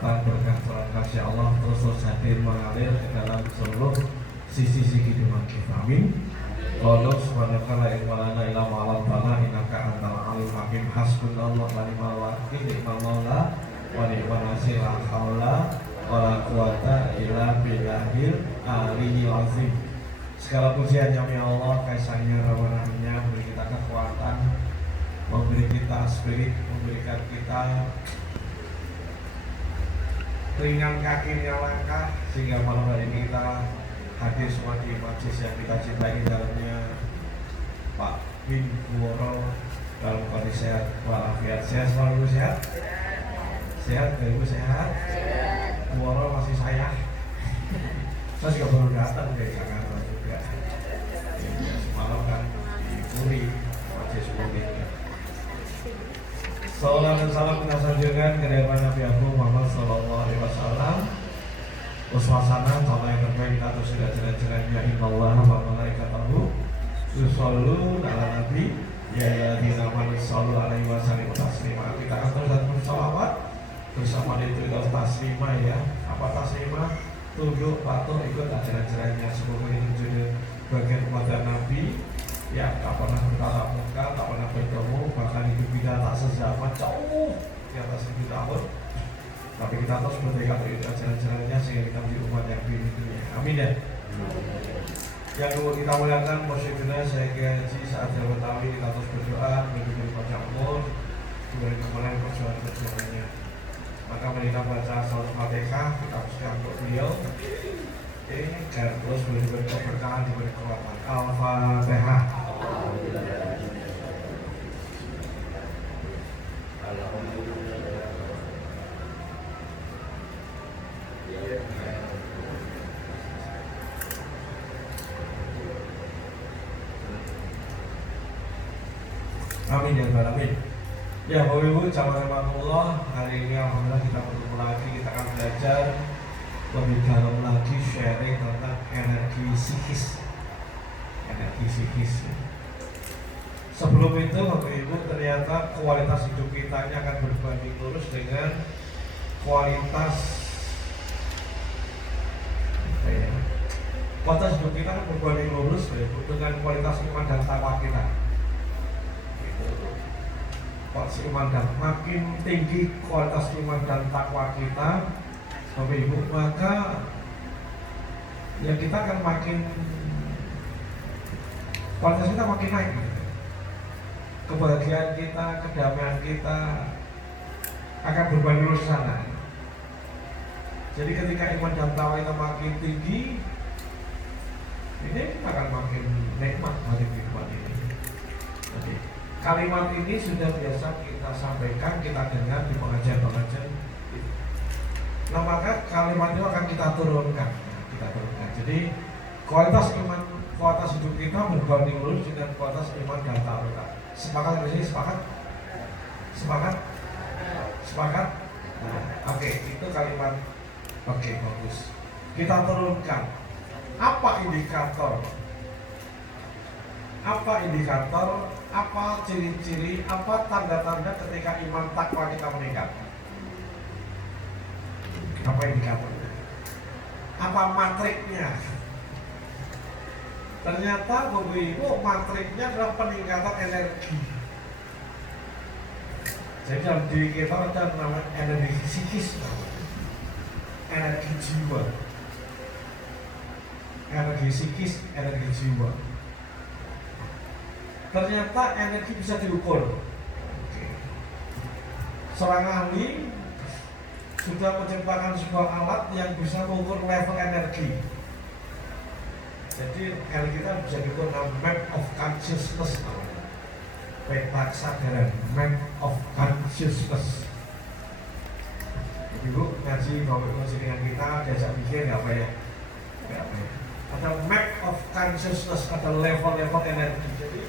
rahmatan berkah kasih Allah terus hadir mengalir ke dalam seluruh sisi-sisi kehidupan kita. Amin. Qul subhanaka la ilma lana illa ma 'allamtana innaka antal alimul hakim. Hasbunallahu wa ni'mal wakil, ni'mal maula wa ni'man nasir. La haula wa la quwata illa billahil aliyyil azim. Segala pujian ya Allah, kaisahnya, rahmanahnya, memberi kita kekuatan, memberi kita spirit, memberikan kita ringan kakinya langkah, sehingga malam hari ini kita hadir semua di majlis yang kita cintai, dalamnya Pak Bin Buworo dalam kondisi sehat walafiat. Sehat selalu, sehat? Sehat, Ibu sehat? Buworo masih saya juga baru datang dari Jakarta juga. Semalam kan di Puri majlis Puri. Salam dan salam kita sanjungan ke hadapan Nabi Agung Muhammad Sallallahu Alaihi Wasallam. Uswasana sama yang terbaik atau sudah jalan-jalannya Allah wa malaikatahu yusollu ala nabi ya ayyuhalladzina amanu shollu alaihi wa sallimu taslima. Kita akan terus dan bersalawat bersama itu kita taslima ya. Apa taslima? Tunduk, patuh, ikut ajaran-ajarannya. Semoga ini menjadi bagian kepada Nabi yang tak pernah bertatap muka, tak pernah bertemu, bahkan hidup kita tak sezaman, jauh di atas 1000 tahun. Tapi kita terus berdekat ikut ajaran-ajarannya sehingga kita menjadi umat yang dunia. Amin ya. Yang dulu kita muliakan Masyidina Syekh Haji Sa'ad Betawi, kita terus berdoa menghidupkan panjang umur, diberi kemampuan perjuangan-perjuangannya. Maka kita baca salat Fatihah, kita persiapkan untuk beliau. Agar terus diberi keberkahan, diberi kekuatan. Al-Fatihah. Amin ya rabbal alamin. Ya Bapak Ibu, jamaah rahmatullah, hari ini alhamdulillah kita bertemu lagi, kita akan belajar lebih dalam lagi sharing tentang energi psikis. Energi psikis. Sebelum itu Bapak Ibu, ternyata kualitas hidup kita ini akan berbanding lurus dengan kualitas hidup kita akan berbanding lurus dengan kualitas iman dan takwa kita. Iman dan makin tinggi kualitas iman dan takwa kita, Bapak Ibu, maka ya kita akan makin kualitas kita makin naik. Kebahagiaan kita, kedamaian kita akan berbanding lurus sana. Jadi ketika iman dan takwa kita makin tinggi, ini kita akan makin nikmat hari kehidupan ini. Jadi kalimat ini sudah biasa kita sampaikan, kita dengar di pengajian-pengajian. Nah maka kalimat itu akan kita turunkan. Jadi kualitas iman, kualitas hidup kita berbanding lurus dengan kualitas iman dan takwa. Sepakat di sini? Sepakat? Nah, oke, itu kalimat. Oke, bagus. Kita turunkan. Apa indikator? Apa ciri-ciri, apa tanda-tanda ketika iman takwa kita meningkat? Apa indikatornya? Apa matriknya? Ternyata Bapak Ibu, matriknya adalah peningkatan energi. Jadi dalam diri kita ada namanya energi psikis, energi jiwa. Energi psikis, energi jiwa. Ternyata energi bisa diukur. Seorang ahli sudah menciptakan sebuah alat yang bisa mengukur level energi. Jadi energi kita bisa diukur dengan map of consciousness, peta kesadaran, map of consciousness. Ibu ngaji Bapak Ibu dengan kita diajak pikir apa ya? Ada map of consciousness, ada level-level energi. Jadi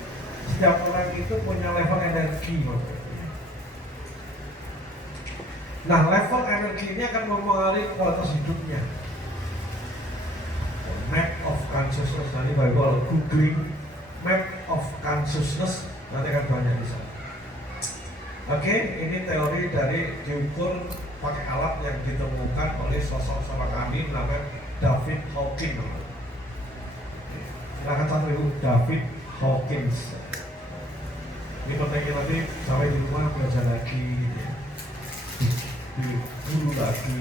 setiap orang itu punya level energi. Nah, level energi ini akan mempengaruhi kualitas hidupnya. Map of consciousness, nanti kalau googling map of consciousness nanti akan banyak di sana. Oke, ini teori dari diukur pakai alat yang ditemukan oleh sosok seorang ahli namanya David Hawkins. Silakan cari David Hawkins. Ini penting nanti sampai di rumah belajar lagi, gitu ya. Di guru lagi.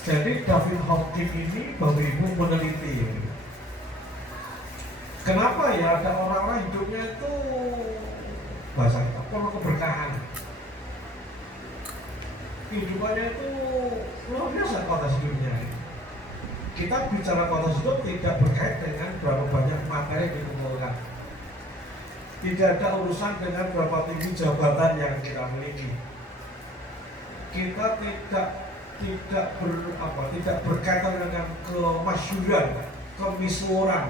Jadi David Hawkins ini Bapak Ibu meneliti. Kenapa ya ada orang-orang hidupnya itu bahasa kita penuh keberkahan, kehidupannya itu luar biasa kualitas hidupnya. Kita bicara kualitas hidup tidak berkait dengan berapa banyak materi yang dikumpulkan, tidak ada urusan dengan berapa tinggi jabatan yang kita miliki. Kita tidak berkaitan dengan kemasyhuran, kemisluran,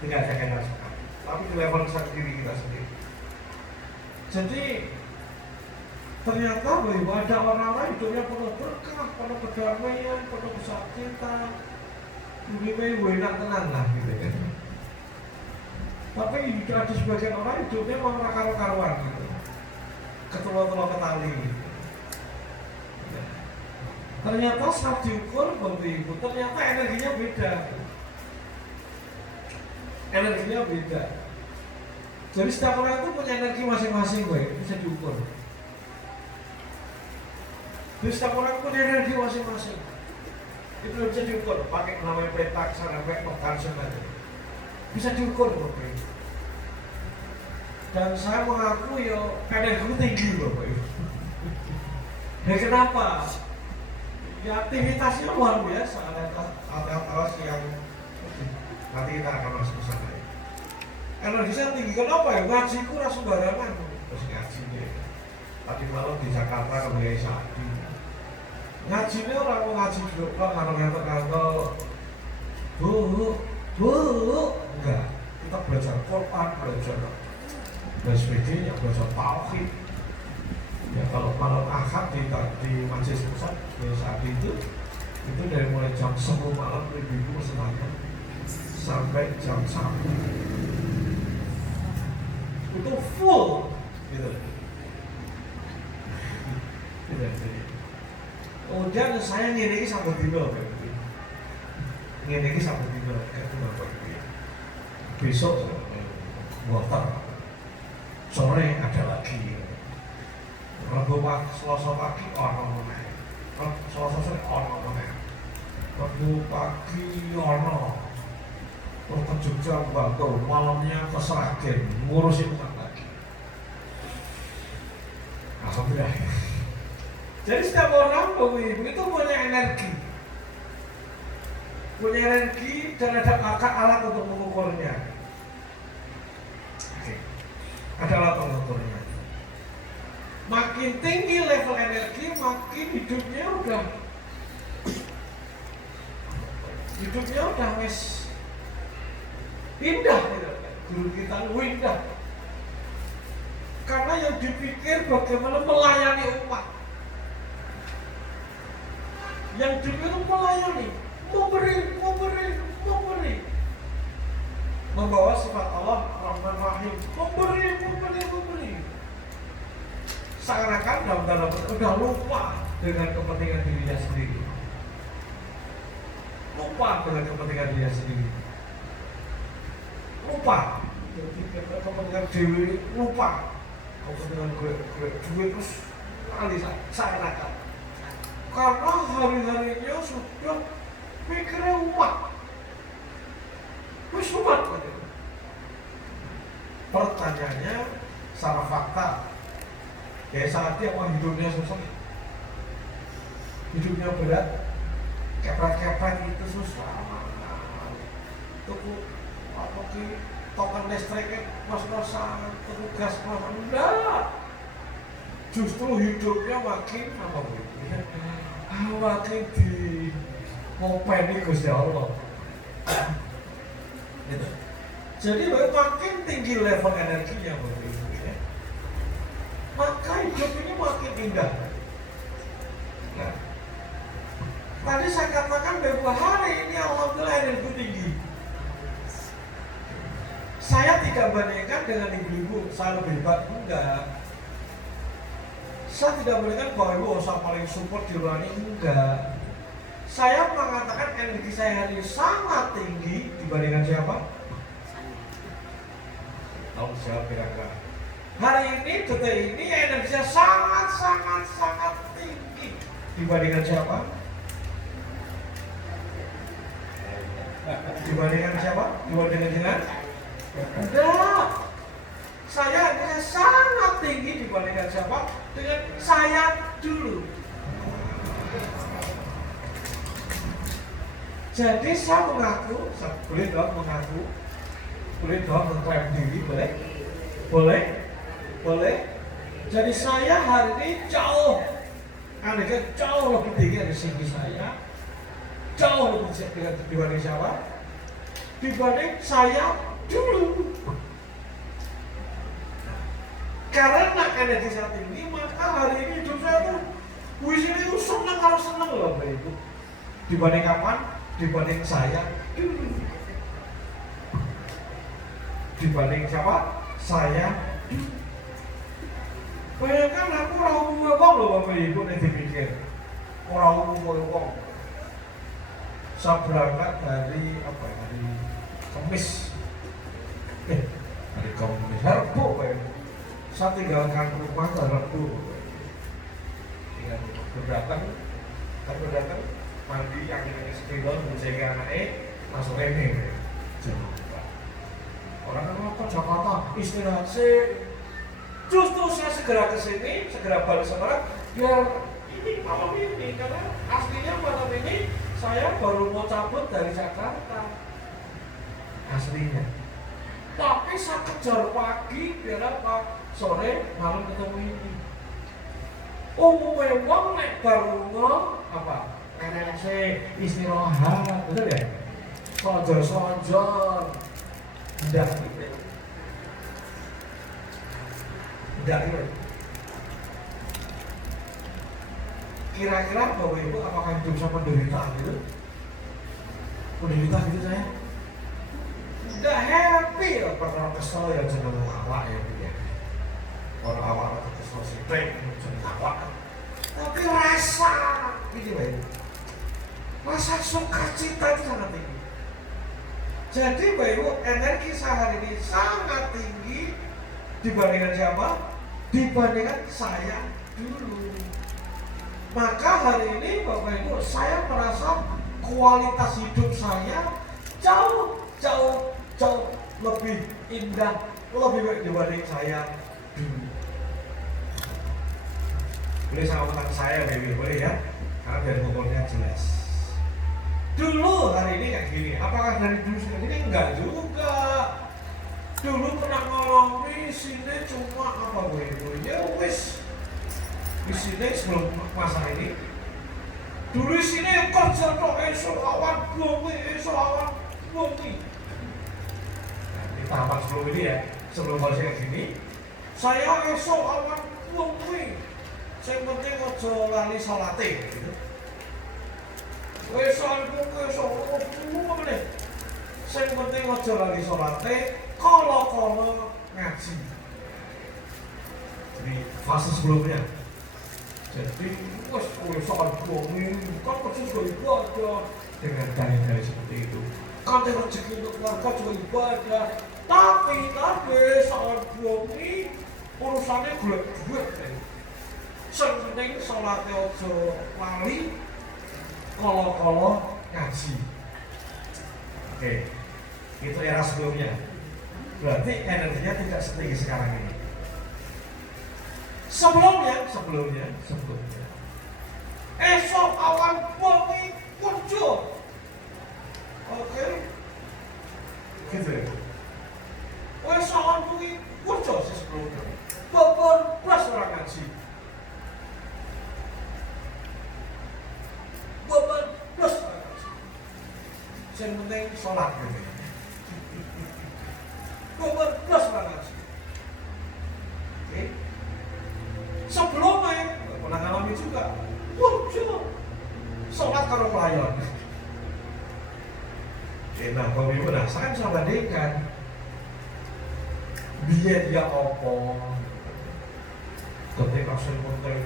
tidak ada kaitan sekali. Tapi di level sendiri kita sendiri. Jadi ternyata bahwa ada orang-orang hidupnya penuh berkah, penuh kedamaian, penuh sukacita, lebih enak tenang lah gitu kan. Tapi ada sebagian orang hidupnya mau karu-karuan gitu, ketelur-telur ketali gitu. Ternyata saat diukur Bapak Ibu, ternyata energinya beda. Energinya beda. Jadi setiap orang itu punya energi masing-masing, bisa diukur. Jadi setiap orang punya energi masing-masing. Itu bisa diukur, pakai namanya petak, sampai Carson aja. Bisa diukur, Bapak Ibu. Dan saya mengaku ya energiku tinggi, Bapak Ibu. Ya kenapa? Ya aktivitasnya luar biasa, ada yang nanti kita akan masuk ke sana. Energi saya tinggi, kenapa ya? Ngajiku rasa sembarangan, terus ngaji deh. Tadi malam di Jakarta kemudian Sadi. Ngajinya orang mau ngaji dulu, Pak, ngantor-ngantor. Enggak. Kita belajar Quran, belajar sebagainya, belajar tauhid. Ya kalau malam Ahad di Majelis Pusat di saat itu dari mulai jam 10 malam ibu semuanya sampai jam 1 itu full gitu. Kemudian saya ngene iki sambut dino, ngene iki sambut dino, besok water, sore ada lagi. Rabu pagi, Selasa pagi ono meneh. Selasa sore ono meneh. Rabu pagi ono. Terus ke Jogja Bantul, malamnya ke Seragen, ngurusin umat lagi. Alhamdulillah. Jadi setiap orang Bapak Ibu itu punya energi. Punya energi dan ada alat untuk mengukurnya. Oke. Ada alat untuk mengukurnya. Makin tinggi level energi, makin hidupnya udah wes indah, guru kita indah. Karena yang dipikir bagaimana melayani umat, yang dipikir melayani, memberi, membawa sifat Allah Rahman Rahim, memberi. Seakan-akan dalam tanda petik udah lupa dengan kepentingan dirinya sendiri. Lupa dengan kepentingan dirinya sendiri. Lupa. Jadi kepentingan diri lupa. Kepentingan duit terus lali seakan-akan. Karena hari-harinya sudah pikirnya umat. Wis umat gitu. Pertanyaannya secara fakta, kayak saat dia orang hidupnya susah, hidupnya berat, kepret itu susah. Tuku apa ki token listriknya mas-masan, tuku gas mas, enggak. Justru hidupnya makin apa bu? Makin di ngopeni Gusti Allah. Gitu. Jadi makin tinggi level energinya bu. Maka hidup ini makin indah. Nah, tadi saya katakan bahwa hari ini alhamdulillah energi tinggi. Saya tidak bandingkan dengan ibu-ibu, saya lebih hebat, enggak. Saya tidak mengatakan bahwa ibu saya paling support di ruangan ini, enggak. Saya mengatakan energi saya ini sangat tinggi dibandingkan siapa? Tahu siapa kira-kira? Hari ini, detik ini energi saya sangat tinggi dibandingkan siapa? Dibandingkan siapa? Dibandingkan dengan? Enggak. Saya energinya sangat tinggi dibandingkan siapa? Dengan saya dulu. Jadi saya mengaku, boleh dong mengaku, boleh dong mengklaim diri, boleh? Boleh? Boleh? Jadi saya hari ini jauh, energinya jauh lebih tinggi dari sini saya, jauh lebih tinggi dibanding siapa? Dibanding saya dulu. Karena energi saya tinggi, maka hari ini hidup saya tuh wis ini seneng kalau seneng loh Bapak Ibu. Dibanding kapan? Dibanding saya dulu. Dibanding siapa? Saya dulu. Bayangkan aku orang umum wong loh Bapak Ibu nek dipikir. Orang umum wong. Saya berangkat dari hari Kamis. Hari Kamis, Rabu Bapak Ibu. Saya tinggalkan rumah Rabu. Tinggal berdatang mandi yang sepidol menjaga anaknya masuk ini. Orang kan ke Jakarta istirahat sih. Justru saya segera ke sini, segera balik sekarang biar ini malam ini, karena aslinya malam ini saya baru mau cabut dari Jakarta aslinya. Tapi saya kejar pagi biar apa? Sore malam ketemu ini. Umumnya wong nek baru apa? Enak sih istirahat, betul ya? Sonjor-sonjor, ndak gitu. Ndak gitu. Kira-kira Bapak Ibu apakah hidup sama penderitaan gitu? Penderitaan gitu saya? Ndak happy ya, pernah kesel ya cenderung awak ya gitu ya. Orang awak atau kesel sih, cenderung awak. Tapi rasa gitu ya. Rasa sukacita itu sangat tinggi. Jadi Bapak Ibu, energi saya hari ini sangat tinggi dibandingkan siapa? Dibandingkan saya dulu. Maka hari ini Bapak Ibu, saya merasa kualitas hidup saya jauh lebih indah, lebih baik dibanding saya dulu. Boleh sama tentang saya Baby, boleh ya? Karena biar pokoknya jelas. Dulu hari ini kayak gini, apakah dari dulu seperti ini? Enggak juga. Dulu pernah ngalami sini cuma apa gue itu ya wis di sini sebelum masa ini. Dulu sini kerja tok esok awan bumi. Nah, di tahapan sebelum ini ya, sebelum kondisi kayak gini, saya esok awan bumi. Yang penting ojo lali salate gitu. Esok apa nih? Yang penting ojo lali salate, kalau ngaji. Jadi fase sebelumnya. Jadi soal bumi kan pasti juga ibadah dengan dalil-dalil seperti itu. Kan rezeki untuk keluarga juga ibadah. Tapi soal bumi urusannya duit. Yang penting sholatnya ojo lali, kalau ngaji. Oke, itu era sebelumnya. Berarti energinya tidak setinggi sekarang ini. Sebelumnya. Esok awan bumi muncul. Oke, gitu ya. Esok awan bumi muncul sebelumnya. Beberapa orang ngaji. Beberapa orang ngaji. Yang penting sholat gitu. Beberapa orang ngaji. Oke. Sebelumnya pernah ngalami juga muncul sholat kalau pelayan. Nah, Bapak Ibu, saya kan bisa bandingkan biar dia opo ketika saya penting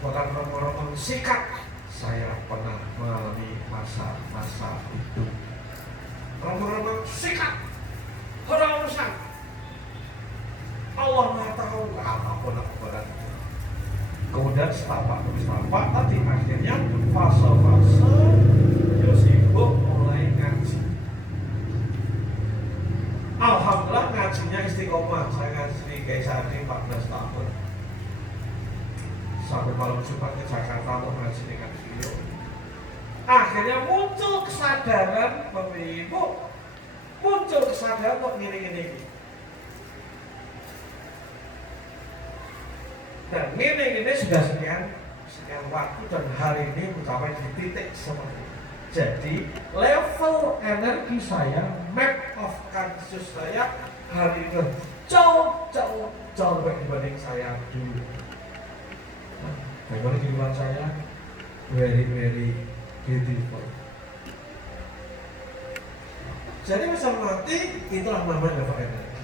bahkan orang-orang sikat. Saya pernah mengalami masa-masa itu. Orang-orang sikat, orang urusan Allah Maha tahu apapun berat. Kemudian setelah tadi akhirnya fase-fase sibuk mulai ngaji. Alhamdulillah ngajinya istiqomah. Saya ngaji di KSAD 14 tahun. Sampai malam Jumat ke Jakarta untuk ngaji dengan beliau. Akhirnya muncul kesadaran Ibu, muncul kesadaran untuk gini. Dan ini sudah sekian waktu dan hari ini mencapai di titik seperti ini. Jadi level energi saya, map of conscious saya hari ini jauh lebih dibanding saya dulu. Bagaimana kehidupan saya very beautiful. Jadi bisa mati itulah namanya level energi.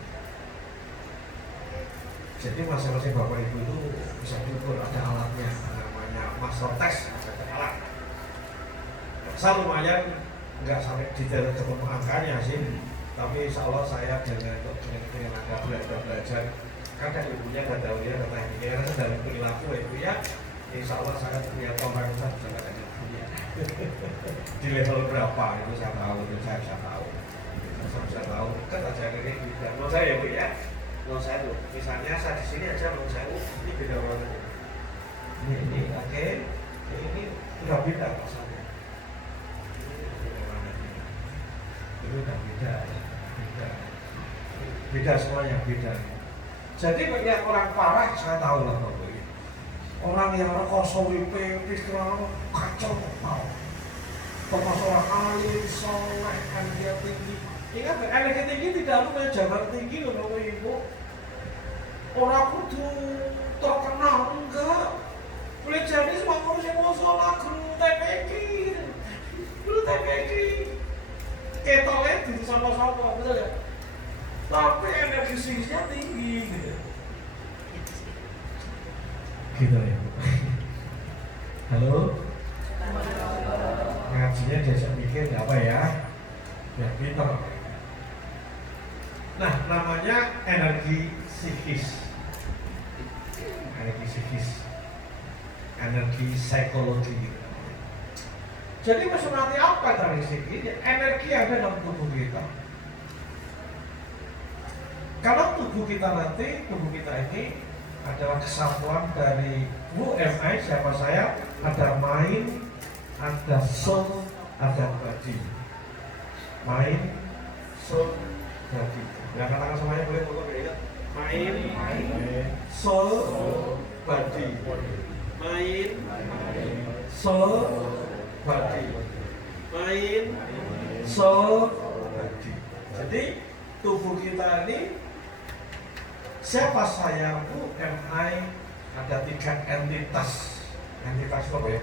Jadi masing-masing bapak ibu itu bisa diukur, ada alatnya, namanya master test, ada alat. Saya lumayan nggak sampai detail ketemu angkanya sih, tapi insya Allah saya dengan ada belajar. Kan ibunya nggak tahu dia kata ini, karena dari perilaku ibu ya, insya Allah saya punya orang yang bisa dengan ibunya. Di level berapa itu saya tahu, saya bisa tahu. Kan aja ini mau saya ya bu ya. Menurut saya tuh, misalnya saya di sini aja menurut saya ini beda banget. Ini oke, ini udah beda rasanya. Ini udah beda semuanya beda. Jadi banyak orang parah saya tahu lah bapak ini. Orang yang kosong pikiran kacau tahu. Termasuk orang alim, soleh, energi tinggi. Ingat, energi tinggi tidak punya jabatan tinggi loh bapak ibu. Orang kudu terkenal enggak. Boleh jadi semua orang yang mau sholat guru TPK ketolnya di sama-sama, betul ya? Tapi energi psikisnya tinggi gitu ya. Halo? Ngajinya diajak mikir apa ya? Biar pinter. Nah, namanya energi psikis, energi psikologi. Jadi nanti apa dari psikis? Energi ada dalam tubuh kita. Kalau tubuh kita ini adalah kesatuan dari UMI, siapa saya, ada mind, ada soul, ada body. Mind, soul, body. Ya katakan semuanya boleh foto ya. Mind, soul, body. Mind, soul, body. Mind, soul, body. Jadi tubuh kita ini, siapa saya, UMI, ada 3 entitas. Entitas itu apa ya?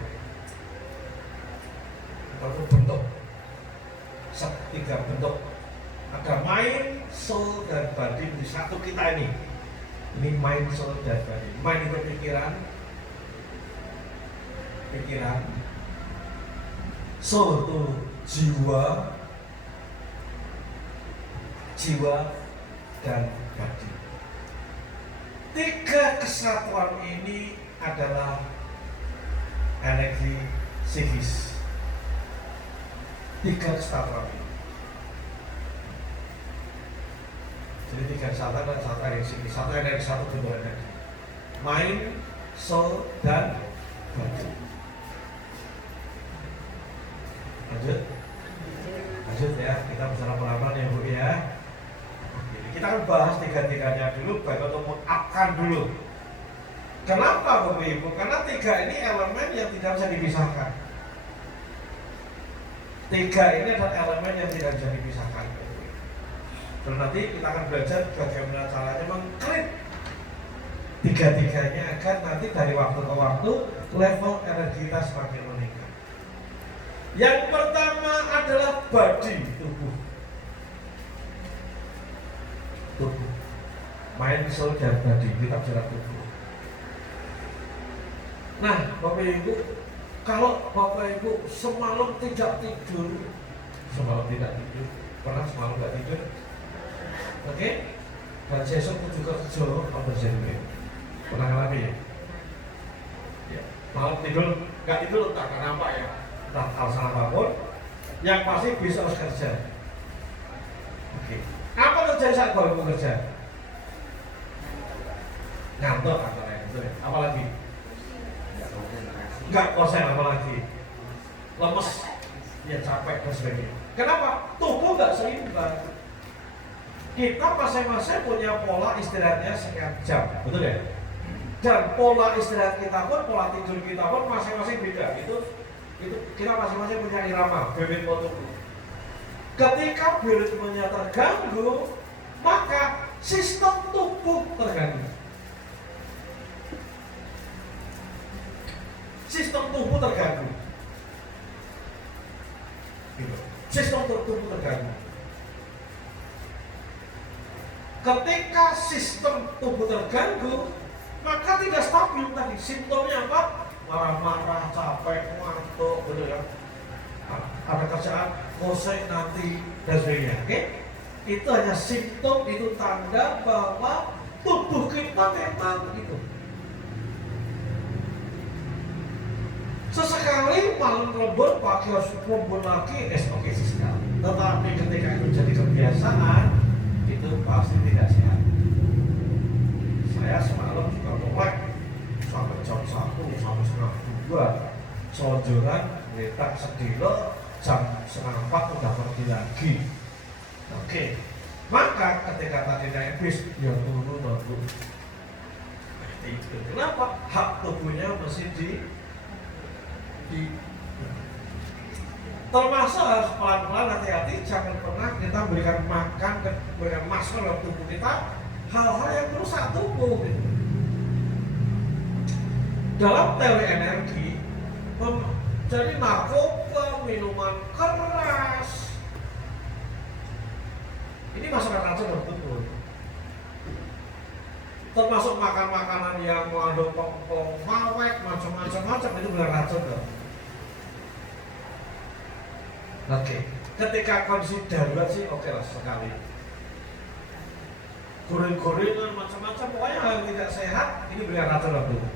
Itu bentuk. 3 bentuk. Ada mind, soul, dan body di satu kita ini. Ini mind, soul, dan body. Mind itu pikiran. Soul itu jiwa, dan body. 3 kesatuan ini adalah energi psikis. 3 kesatuan ini. Jadi 3 kesatuan dan 1 energi psikis. 1 energi, 1 bentuk energi. Mind, soul, dan body. Lanjut ya, kita bicara pelan-pelan ya Bu ya. Jadi kita akan bahas 3-3-nya dulu, baik untuk mengupkan dulu. Kenapa Bapak Ibu? Karena 3 ini elemen yang tidak bisa dipisahkan. 3 ini adalah elemen yang tidak bisa dipisahkan. Dan nanti kita akan belajar bagaimana caranya mengkrit 3-3-nya agar nanti dari waktu ke waktu level energi kita semakin meningkat. Yang pertama adalah body, tubuh. Mindful dan body, kita bicara tubuh. Nah, Bapak Ibu, kalau Bapak Ibu semalam tidak tidur, pernah semalam tidak tidur? Oke? Dan besok kudu kerja, apa jadi? Pernah ngalami ya? Ya. Malam tidur, nggak tidur entah kenapa ya, entah alasan apapun, yang pasti bisa harus kerja. Oke. Apa terjadi saat Bapak Ibu kerja? Ngantuk atau lain itu ya? Apalagi? Nggak konsen, apalagi? Lemes, ya capek dan sebagainya. Kenapa? Tubuh nggak seimbang. Kita masing-masing punya pola istirahatnya sekian jam, betul ya? Dan pola istirahat kita pun, pola tidur kita pun masing-masing beda. Itu kita masing-masing punya irama, bibit tubuh. Ketika ritmenya terganggu, maka sistem tubuh terganggu. Sistem tubuh terganggu. Sistem tubuh terganggu. Ketika sistem tubuh terganggu, maka tidak stabil tadi. Simptomnya apa? Marah-marah, capek, ngantuk, betul ya? Ada kerjaan, kosek nanti dan sebagainya. Oke? Itu hanya simptom, itu tanda bahwa tubuh kita memang begitu. Sesekali malam lembur, pagi harus lembur lagi, oke sekali. Tetapi ketika itu jadi kebiasaan, itu pasti tidak sehat. Saya semalam juga melek sampai jam 1 sampai setengah 2, sonjoran, letak sedilo, jam setengah 4 udah pergi lagi. Oke, maka ketika tadi naik bis, ya turun. Kenapa? Hak tubuhnya masih termasuk harus pelan-pelan, hati-hati, jangan pernah kita berikan makan, berikan masuk dalam tubuh kita hal-hal yang merusak tubuh gitu. Dalam teori energi, jadi narkoba, minuman keras, ini masukkan racun dalam tubuh. Termasuk makan makanan yang mengandung pengkong, mawek, macam-macam itu benar racun dong. Oke, ketika kondisi darurat sih oke lah sekali. Goreng-gorengan macam-macam, pokoknya hal yang tidak sehat ini benar racun dalam tubuh.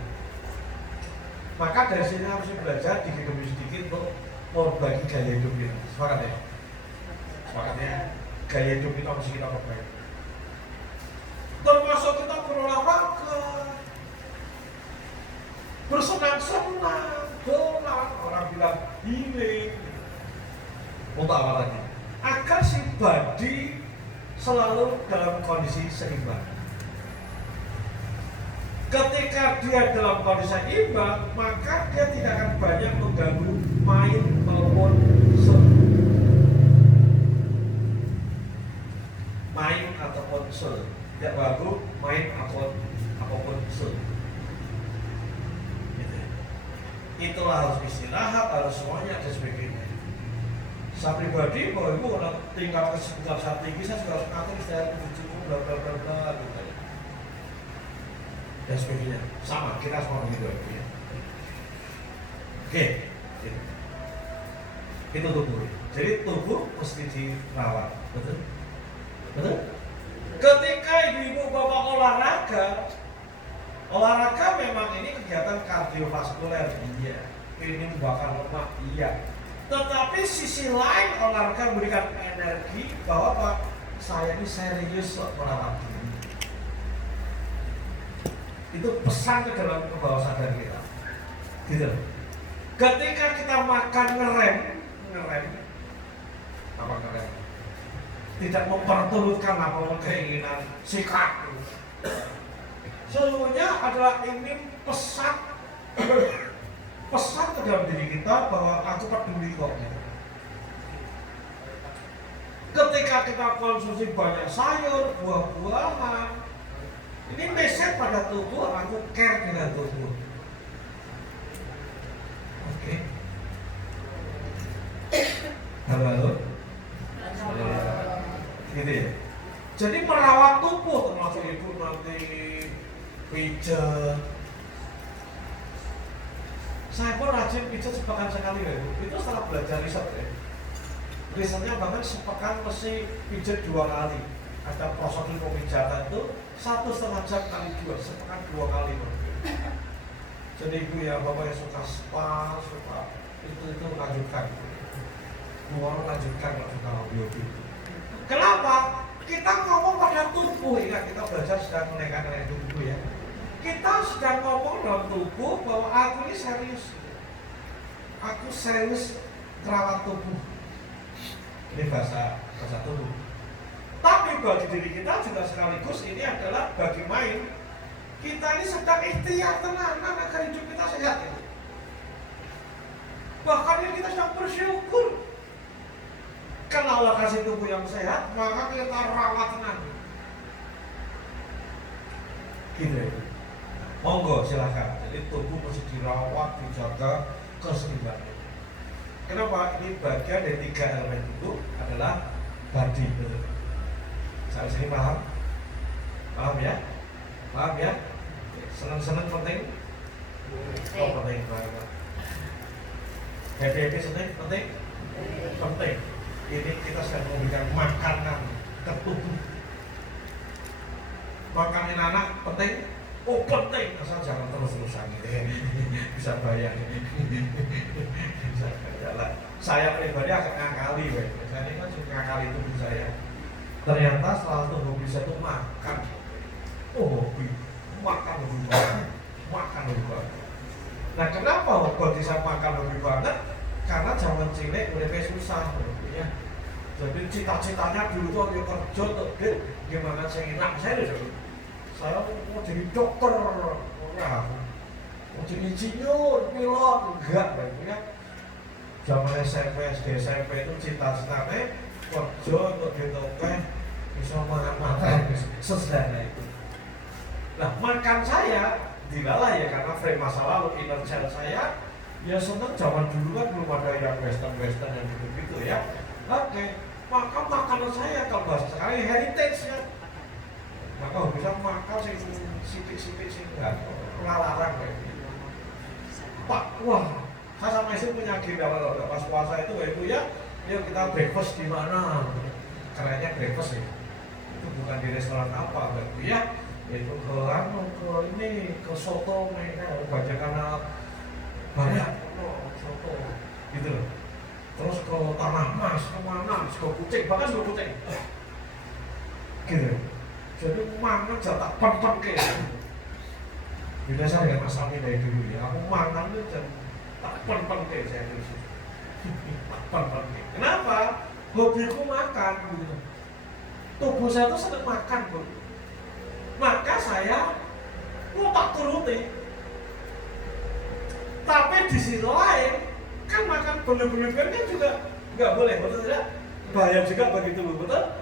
Maka dari sini harus belajar dikit-dikit untuk memperbaiki gaya hidup kita. Sepakat ya? Sepakat ya? Gaya hidup kita mesti kita perbaiki. Termasuk kita berolahraga, bersenang-senang, dolan, orang bilang healing. Untuk apa lagi? Agar si body selalu dalam kondisi seimbang. Ketika dia dalam kondisi seimbang, maka dia tidak akan banyak mengganggu main maupun sel. Main ataupun sel. Tidak bagus main apapun sel. Gitu. Itulah harus istirahat, harus semuanya dan sebagainya. Saya pribadi, bahwa ibu kalau tingkat kesebutan saat tinggi, saya juga harus ngatur istirahat cukup, bla bla bla bla gitu. Dan sebagainya. Sama, kita semua begitu ya. Oke, gitu. Itu tubuh. Jadi tubuh mesti dirawat, betul? Betul? Ketika ibu-ibu bapak olahraga memang ini kegiatan kardiovaskuler, iya. Ini membakar lemak, iya. Tetapi sisi lain olahraga memberikan energi bahwa Pak, saya ini serius merawat diri. Itu pesan ke dalam bawah sadar kita. Gitu. Ketika kita makan ngerem, apa ngerem? Tidak memperturutkan apa keinginan sikap. Seluruhnya adalah ingin pesan ke dalam diri kita bahwa aku peduli kok. Ketika kita konsumsi banyak sayur, buah-buahan, ini message pada tubuh, aku care dengan tubuh. Oke. Halo. Gitu ya. Jadi merawat tubuh termasuk ibu nanti pijat. Saya pun rajin pijat sepekan sekali ya. Itu setelah belajar riset ya. Risetnya bahkan sepekan mesti pijat 2 kali. Ada prosedur pemijatan itu 1,5 jam kali 2, sepekan 2 kali. Jadi ibu ya bapak yang suka spa, suka itu lanjutkan. Orang lanjutkan kalau suka hobi-hobi. Kenapa? Kita ngomong pada tubuh, ingat kita belajar sedang menekan tubuh ya. Kita sedang ngomong dalam tubuh bahwa aku ini serius. Aku serius merawat tubuh. Ini bahasa tubuh. Tapi bagi diri kita juga sekaligus ini adalah bagi main. Kita ini sedang ikhtiar tenanan agar hidup kita sehat. Bahkan ini kita sedang bersyukur. Kalau Allah kasih tubuh yang sehat, maka kita rawat tenanan. Gitu ya. Monggo silahkan. Jadi tubuh mesti dirawat, dijaga keseimbangan. Kenapa? Ini bagian dari 3 elemen itu adalah body. Saya paham? Paham ya? Paham ya? Senang-senang penting? Oh penting banget. Happy penting? Penting. Ini kita sedang memberikan makanan ke tubuh. Makanin anak penting? Oh penting. Asal jangan terus-terusan gitu ya. Bisa bayar. Bisa jalan. Saya pribadi agak ngakali, saya ini kan suka ngakali tubuh saya. Ternyata salah satu hobi saya itu makan. Oh hobi, makan lebih banget, makan lebih banget. Nah kenapa hobi saya makan lebih banget? Karena zaman cilik udah susah, ya. Jadi cita-citanya dulu tuh dia kerja tuh, gimana saya enak saya dulu. Saya mau jadi dokter, mau jadi insinyur, pilot, enggak, ya. Zaman SMP, SD, SMP itu cita-citanya kerja untuk ditopeng, bisa makan-makan, sesederhana itu. Nah makan saya dilalah ya karena frame masa lalu inner child saya ya senang zaman dulu kan belum ada yang western yang gitu ya. Oke, maka makanan saya kalau bahasa sekarang heritage ya. Maka bisa makan sipik-sipik sih enggak larang kayak gitu. Pak, wah, saya sama istri punya agenda kalau pas puasa itu ibu ya, yuk kita breakfast di mana? Kerennya breakfast ya. Itu bukan di restoran apa, Ibu ya. Itu ke soto mereka banyak karena banyak soto gitu loh. Terus ke Tanah Mas, kemana? Ke Kucing, bahkan ke Kucing. Gitu. Jadi mangan jatah pan-pan kayak beda saya dengan Mas Amin dari dulu ya. Aku mangan itu tak pan-pan kayak saya terus. Pan-pan kayak. Kenapa? Hobiku makan gitu. Tubuh saya tuh senang makan, Bu. Maka saya tak turuti. Tapi di sisi lain kan makan berlebihan kan juga nggak boleh, betul tidak? Bahaya juga bagi tubuh, betul?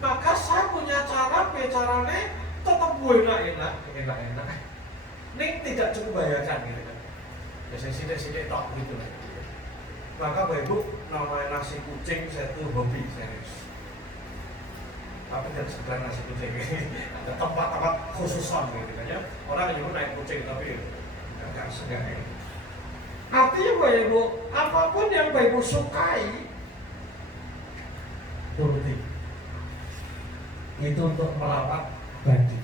Maka saya punya caranya tetap enak-enak. Ini tidak cukup bahayakan gitu kan. Biasanya sidik-sidik tok gitu lah. Maka Bapak Ibu namanya nasi kucing saya tuh hobi serius. Tapi tidak sekedar nasi kucing, ada tempat-tempat khususan gitu kan ya. Orang yang naik kucing tapi nggak segan ya. Artinya Bapak Ibu, apapun yang Bapak Ibu sukai, turuti. Itu untuk merawat badi.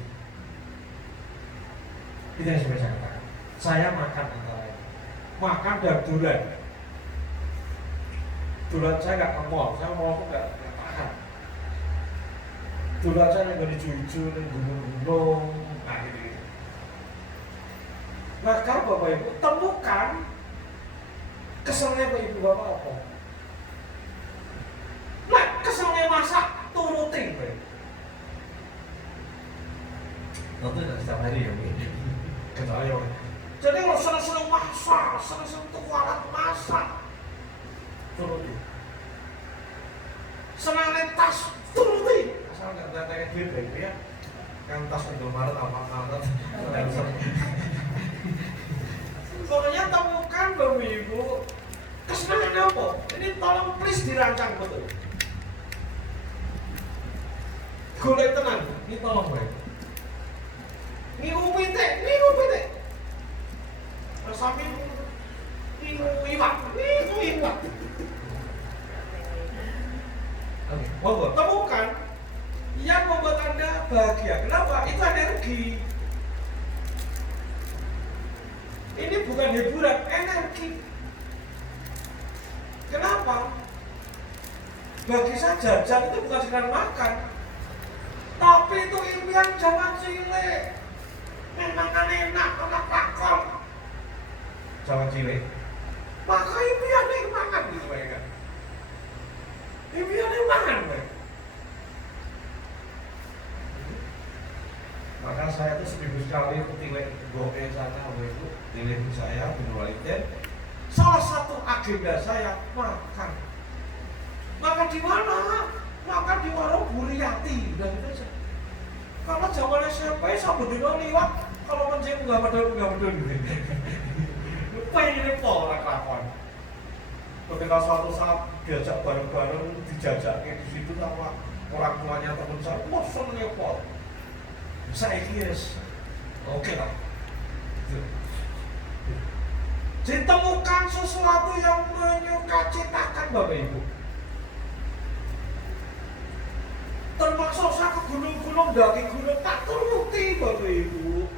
Itu yang saya katakan. Saya makan antara lain. Makan dan durian. Durian saya nggak ke mall, saya mau aku nggak tahan. Durian saya nggak dijuju, gunung-gunung, nah gitu. Maka Bapak Ibu temukan keselnya Bapak Ibu Bapak apa? Nah keselnya masak turutin Bapak Ibu. Tentu tidak setiap hari ya Bu. Kecuali orang. Jadi kalau senang-senang masak, senang-senang tuarat masak, turuti. Senang tas, turuti. Asal nggak datangnya duit Bapak ya. Kan tas Indomaret apa-apa. Pokoknya temukan Bapak Ibu kesenangan apa? Ini tolong please dirancang betul. golek tenan, ini tolong gue. Ngiku pitik. Sampai ngiku iwak. Oke, monggo temukan yang membuat Anda bahagia. Kenapa? Itu energi. Ini bukan hiburan, energi. Kenapa? Bagi saya jajan itu bukan sekedar makan, tapi itu impian zaman cilik. Memang kan enak, enak pakon. Zaman cilik, maka impiannya makan gitu kan. Impiannya makan kan. Maka saya itu seminggu sekali ke tilik goe sana, itu tilik saya bin Walidin. Salah satu agenda saya makan. Makan di mana? Makan di warung Buriyati, udah gitu aja. Kalau zaman SMP sampai dino liwat, kalau mencing nggak betul. Pengen orang lakon. Ketika suatu saat diajak bareng-bareng dijajaki di situ sama orang tuanya teman saya, wah seneng pol. Saya kires, oke lah. Ditemukan sesuatu yang menyukacitakan Bapak Ibu. Termasuk saya ke gunung-gunung, daki gunung, tak turuti Bapak Ibu.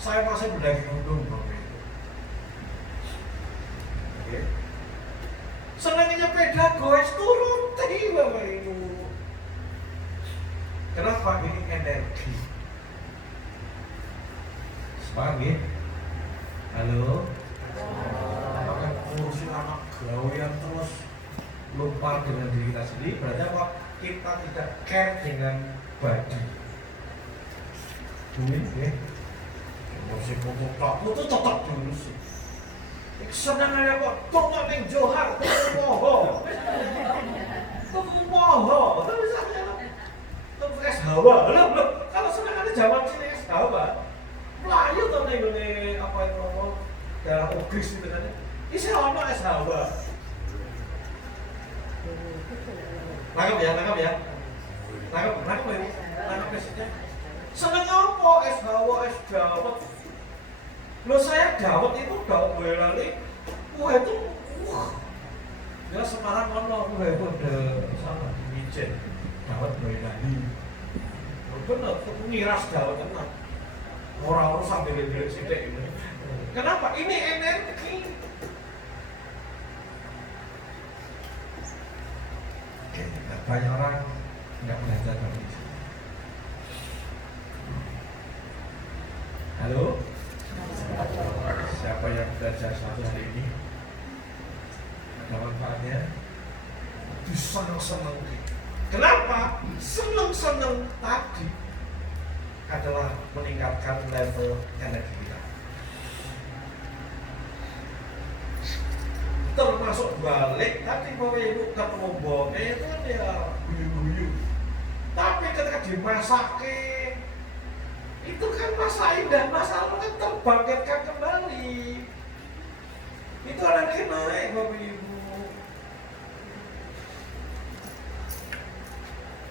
Saya masih mendaki gunung Bapak Ibu. Oke. Senangnya sepeda goes turuti Bapak Ibu. Kenapa? Ini energi. Semangat ya? Halo? Apakah ngurusin anak gawean terus lupa dengan diri kita sendiri? Berarti apa? Kita tidak care dengan body. Duit ya? Ngurusin foto tetap dulu sih. Senang aja kok, tunggu ning Johar, tunggu moho. Tapi saya tunggu es hawa. Loh, kalau senang aja zaman sini es hawa. Melayu tuh nih apa itu ngomong daerah Ugris gitu kan? Isi ono es hawa. Nangkep ya. Nangkep esnya. Seneng apa es hawa, es dawet. Lo saya dawet itu dawet Boyolali. Wah itu, ya Semarang ono, wah itu ada sama di Mijen. Dawet Boyolali. Bener, itu ngiras dawet enak. Orang-orang sambil lihat sidik ini. Kenapa? Ini energi. Oke, banyak orang nggak belajar dari sini. Halo? Siapa yang belajar satu hari ini? Ada manfaatnya? Senang-senang. Kenapa? Senang-senang tadi adalah meningkatkan level energi kita. Termasuk balik tadi Bapak Ibu ketemu boke itu kan ya guyu-guyu. Tapi ketika dimasakin itu kan masa indah, masa lalu kan terbangkitkan kembali. Itu energi naik Bapak Ibu.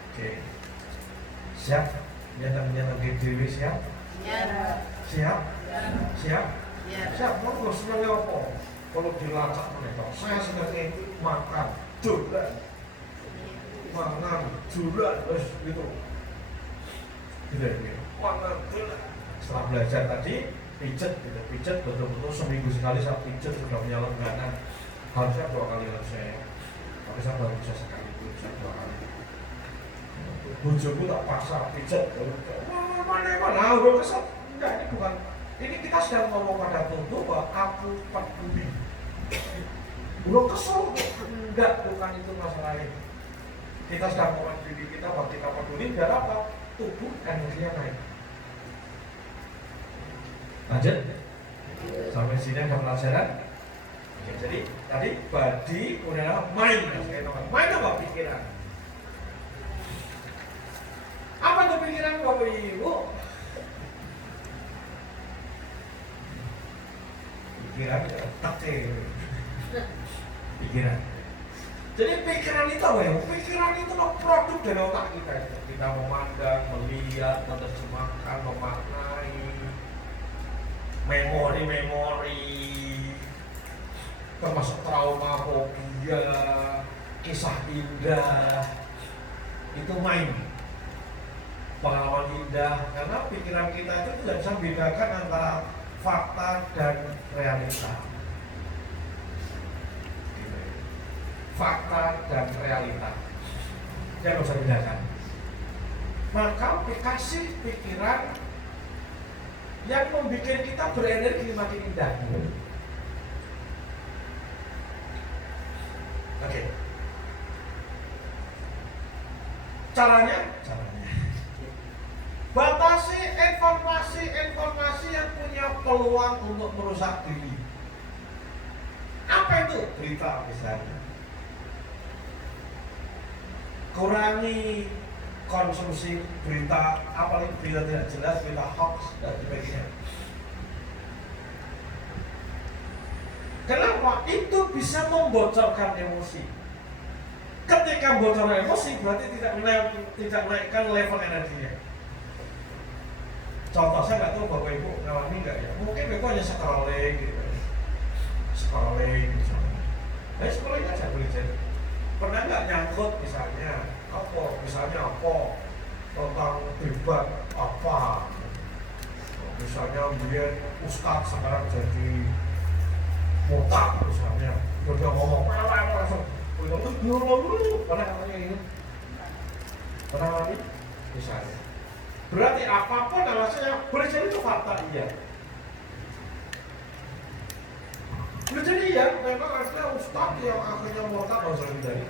Oke. Siap? Nyata-nyata dewi siap? Ya. Siap? Siap? Ya. Siap, mau sebenarnya apa? Kalau dilacak mereka, saya sedang makan, jualan, terus gitu. Makan, jualan. Setelah belajar tadi, pijet betul-betul seminggu sekali saya pijet sudah punya langganan. Harusnya 2 kali saya, tapi saya baru bisa sekali pijet 2 kali. Bojoku tak paksa pijet, mana udah kesel. Enggak, ini bukan. Ini kita sedang ngomong pada tubuh bahwa aku peduli. Belum kesel, enggak, bukan itu masalahnya. Kita sedang ngomong diri kita bahwa kita peduli, biar apa? Tubuh energinya naik. Lanjut. Sampai sini ada pelajaran. Oke, jadi tadi body kemudian main. Main apa pikiran? Apa itu pikiran Bapak Ibu? Pikiran pikiran. Jadi pikiran itu apa ya? Pikiran itu produk dari otak kita. Kita memandang, melihat, menerjemahkan, memaknai, memori-memori, termasuk trauma, fobia, kisah indah, itu main. Pengalaman indah, karena pikiran kita itu tidak bisa membedakan antara fakta dan realita. Fakta dan realita yang bisa bedakan. Maka kasih pikiran yang membuat kita berenergi makin indah. Oke. Caranya batasi informasi yang punya peluang untuk merusak diri. Apa itu? Berita misalnya. Kurangi konsumsi berita, apalagi berita tidak jelas, berita hoax dan sebagainya. Kenapa? Itu bisa membocorkan emosi. Ketika bocorkan emosi berarti tidak naikkan level energinya. Contoh, saya nggak tahu Bapak Ibu ngalami nggak ya? Mungkin Bapak hanya scrolling gitu, misalnya. Scrolling aja boleh jadi. Pernah nggak nyangkut misalnya tentang debat apa? Misalnya dia ustadz sekarang jadi motak misalnya, udah ngomong langsung, pernah katanya ini, pernah lagi misalnya. Berarti apapun alasannya boleh jadi itu fakta, iya. Boleh jadi ya, memang akhirnya ustaz yang akhirnya motak harus lebih dari.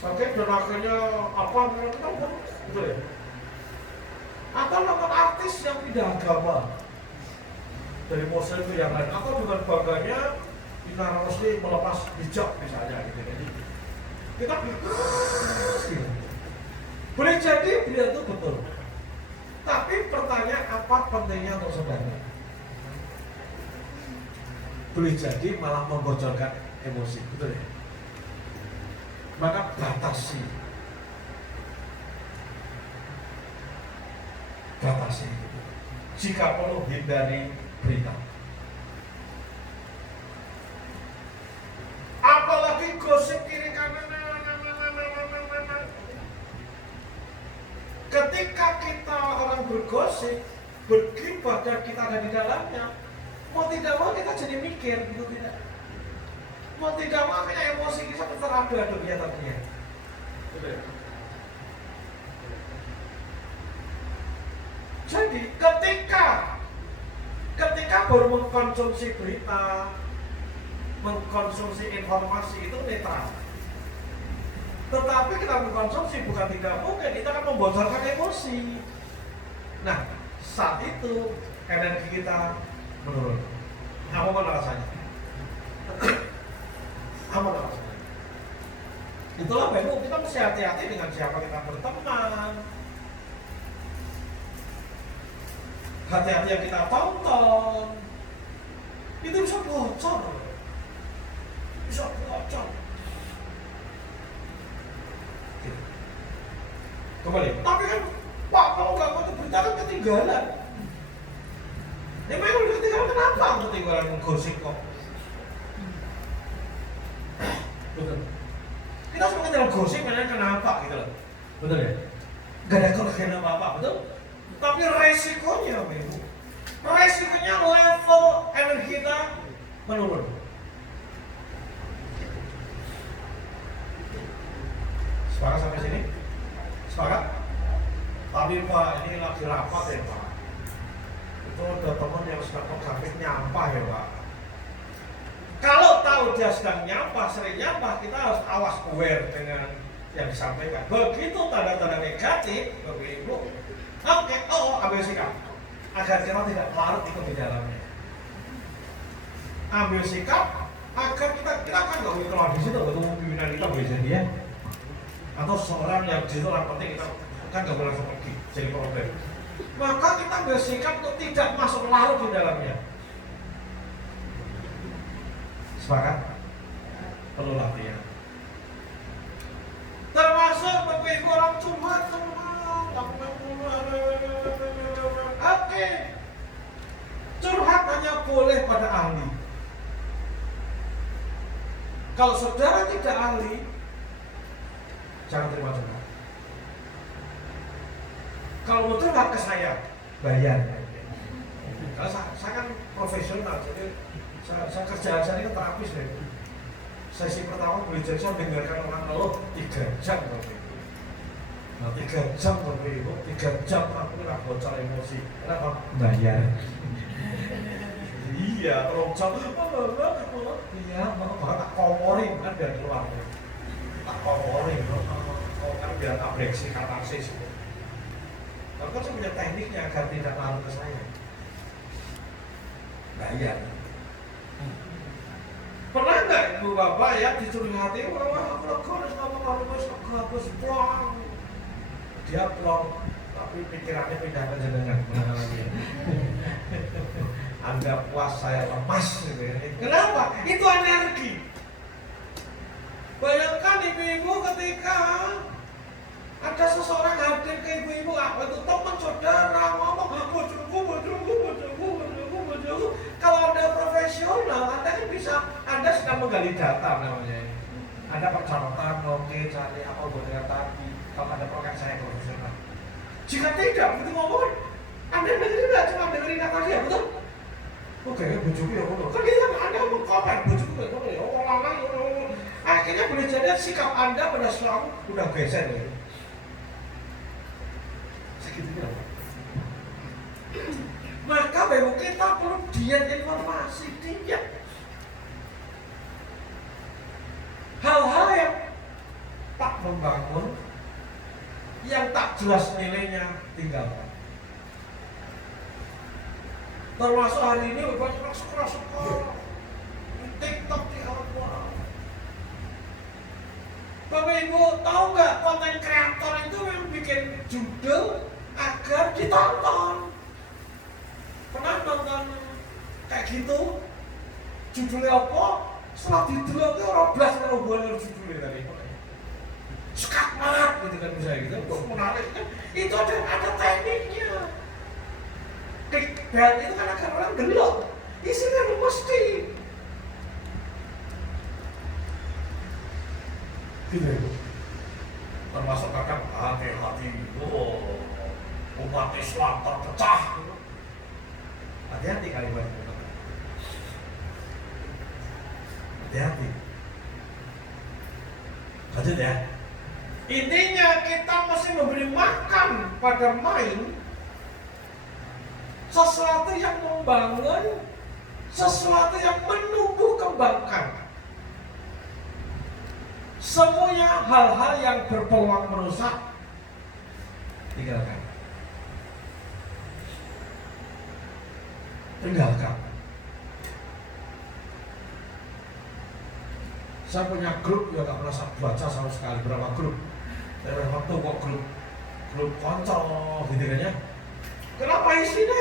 Oke, dan akhirnya apa kita betul ya? Atau nonton artis yang tidak agama dari muslim itu yang lain, atau dengan bangganya Inara Muslim melepas hijab misalnya gitu. Jadi kita gitu. Boleh jadi dia itu betul. Tapi pertanyaan apa pentingnya untuk saudara? Boleh jadi malah membocorkan emosi, betul ya? Maka batasi. Jika perlu hindari berita. Apalagi gosip kiri kanan. Ketika kita orang bergosip, bergibah dan kita ada di dalamnya, mau tidak mau kita jadi mikir, gitu tidak? Mau tidak mau kita emosi kita teradu-adu ya tadinya. Jadi ketika baru mengkonsumsi berita, mengkonsumsi informasi itu netral. Tetapi kita mengkonsumsi bukan tidak mungkin, kita akan membocorkan emosi. Nah, saat itu energi kita menurun. Apa rasanya? Apa rasanya? Itulah baru kita mesti hati-hati dengan siapa kita berteman. Hati-hati yang kita tonton. Itu bisa bocor. Kembali. Tapi kan, Pak, kalau nggak mau berita kan ketinggalan. Memang udah ketinggalan, kenapa ketinggalan menggosip kok? Betul. Kita semua ketinggalan gosip, kenapa gitu loh. Betul ya? Gak ada kerugian apa-apa, betul? Tapi resikonya, Ibu. Resikonya level energi kita menurun. Sepakat sampai sini? Sepakat? Tapi Pak, ini lagi rapat ya Pak. Itu ada teman yang sedang grafik nyampah ya Pak. Kalau tahu dia sedang nyampah, sering nyampah, kita harus awas aware dengan yang disampaikan. Begitu tanda-tanda negatif, Ibu, oke, ambil sikap. Agar kita tidak larut ikut di dalamnya. Ambil sikap, agar kita kan nggak boleh keluar di situ, ketemu pimpinan kita boleh jadi ya. Atau seorang yang di situ orang penting, kita kan nggak boleh langsung pergi jadi problem. Maka kita bersikap untuk tidak masuk larut di dalamnya. Sepakat? perlu latihan. Termasuk Bapak Ibu orang curhat oke, curhat hanya boleh pada ahli. Kalau saudara tidak ahli, jangan terima curhat. Kalau mau curhat ke saya, bayar. Karena saya kan profesional, jadi saya kerjaan saya ini terapis deh. Sesi pertama boleh jadi saya dengarkan orang ngeluh 3 jam Bapak Ibu. Nah 3 jam Bapak Ibu, 3 jam aku nggak bocor emosi. Kenapa? Bayar. Iya, tolong jam. Iya, bahkan tak komorin kan biar keluar. Tak komorin, kan biar tak breksi katarsis. Kalau kan saya punya tekniknya agar tidak larut ke saya. Bayar. Pernah nggak ibu bapak ya dicurhati, wah aku harus ngomong harus plong. Dia plong, tapi pikirannya pindah ke jenengan. Anda puas, saya lepas. Kenapa? Itu energi. Bayangkan ibu-ibu ketika ada seseorang hadir ke ibu-ibu, apa itu teman saudara ngomong bojoku. Kalau Anda profesional, Anda kan bisa, Anda sedang menggali data namanya. Anda percakapan, oke, cari apa buatnya tadi. Kalau Anda program saya profesional. Jika tidak, begitu ngomong, Anda dengerin nggak cuma dengerin kata dia, betul? Oke, bojoku ya betul. Kan kita Anda mengkomen bojoku ya betul ya. Akhirnya boleh jadi sikap Anda pada suami udah geser ya. Segitunya. Maka Bapak kita perlu diet informasi, diet. Hal-hal yang tak membangun, yang tak jelas nilainya, tinggalkan. Termasuk hari ini banyak sekolah TikTok di awal. Bapak Ibu tahu nggak, konten kreator itu yang bikin judul agar ditonton. Pernah nonton kayak gitu? Judulnya apa? Setelah didelok itu orang belas kalau buat judulnya tadi. Sekat banget gitu kan misalnya gitu. Untuk menarik kan itu ada tekniknya. Clickbait itu kan agar orang gelap. Isinya mesti. Gitu ya. Termasuk kakak hati-hati. Umat Islam terpecah. Hati-hati kalimat itu. Hati-hati. Lanjut ya. Intinya kita mesti memberi makan pada main sesuatu yang membangun, sesuatu yang menumbuh kembangkan. Semuanya hal-hal yang berpeluang merusak, tinggalkan. Saya punya grup yang gak pernah saya baca sama sekali. Berapa grup? Dari waktu kok grup konco gitu kan ya. Kenapa isinya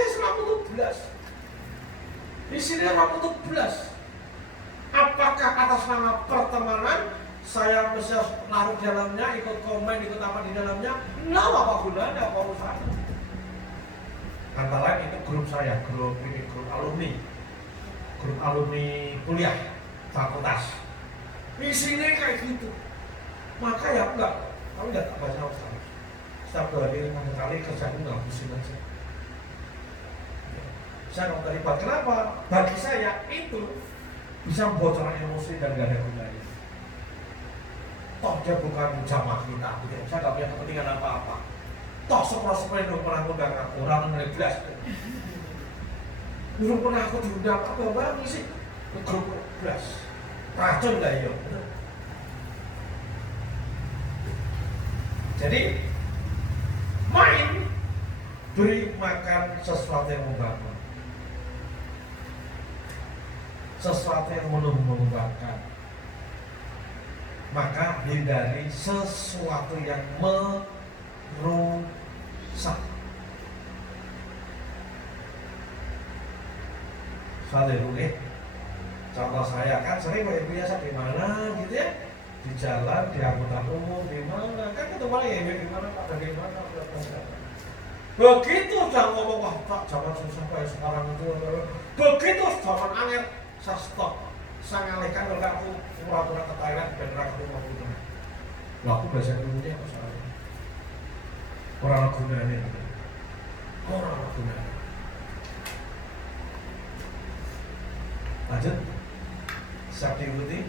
117? Isinya 117. Apakah atas nama pertemanan saya mesti naruh dalamnya, ikut komen, ikut apa di dalamnya? Nah, apa gunanya, apa urusannya? Antara lain itu grup saya, grup alumni kuliah fakultas. Isinya kayak gitu. Maka ya enggak, kamu enggak tak baca sekali. Setiap 2 hari 5 kali kerjaku ngabisin aja. Saya nggak terlibat. Kenapa? Bagi saya itu bisa membocorkan emosi dan gak ada gunanya. Toh dia bukan jamaah kita, gitu. Saya nggak punya kepentingan apa-apa. Toh sepuluh pernah undang aku, orang 16. Belum pernah aku diundang, apa orang ngisi grup 12. Racun lah ya. Jadi main, beri makan sesuatu yang membangun, sesuatu yang mengembangkan. Maka hindari sesuatu yang merusak. Saleh Contoh saya kan sering biasa di mana gitu ya, di jalan, di angkutan umum, di mana kan ketemu ya di mana ada di mana. Begitu udah ngomong wah Pak zaman susah kayak sekarang itu, begitu zaman angin saya stop, saya ngalihkan kalau aku pura-pura ke Thailand dan aku mau putar. Wah aku bahasa dulunya apa salah? Orang gunanya, orang gunanya. Lanjut. Siap diikuti.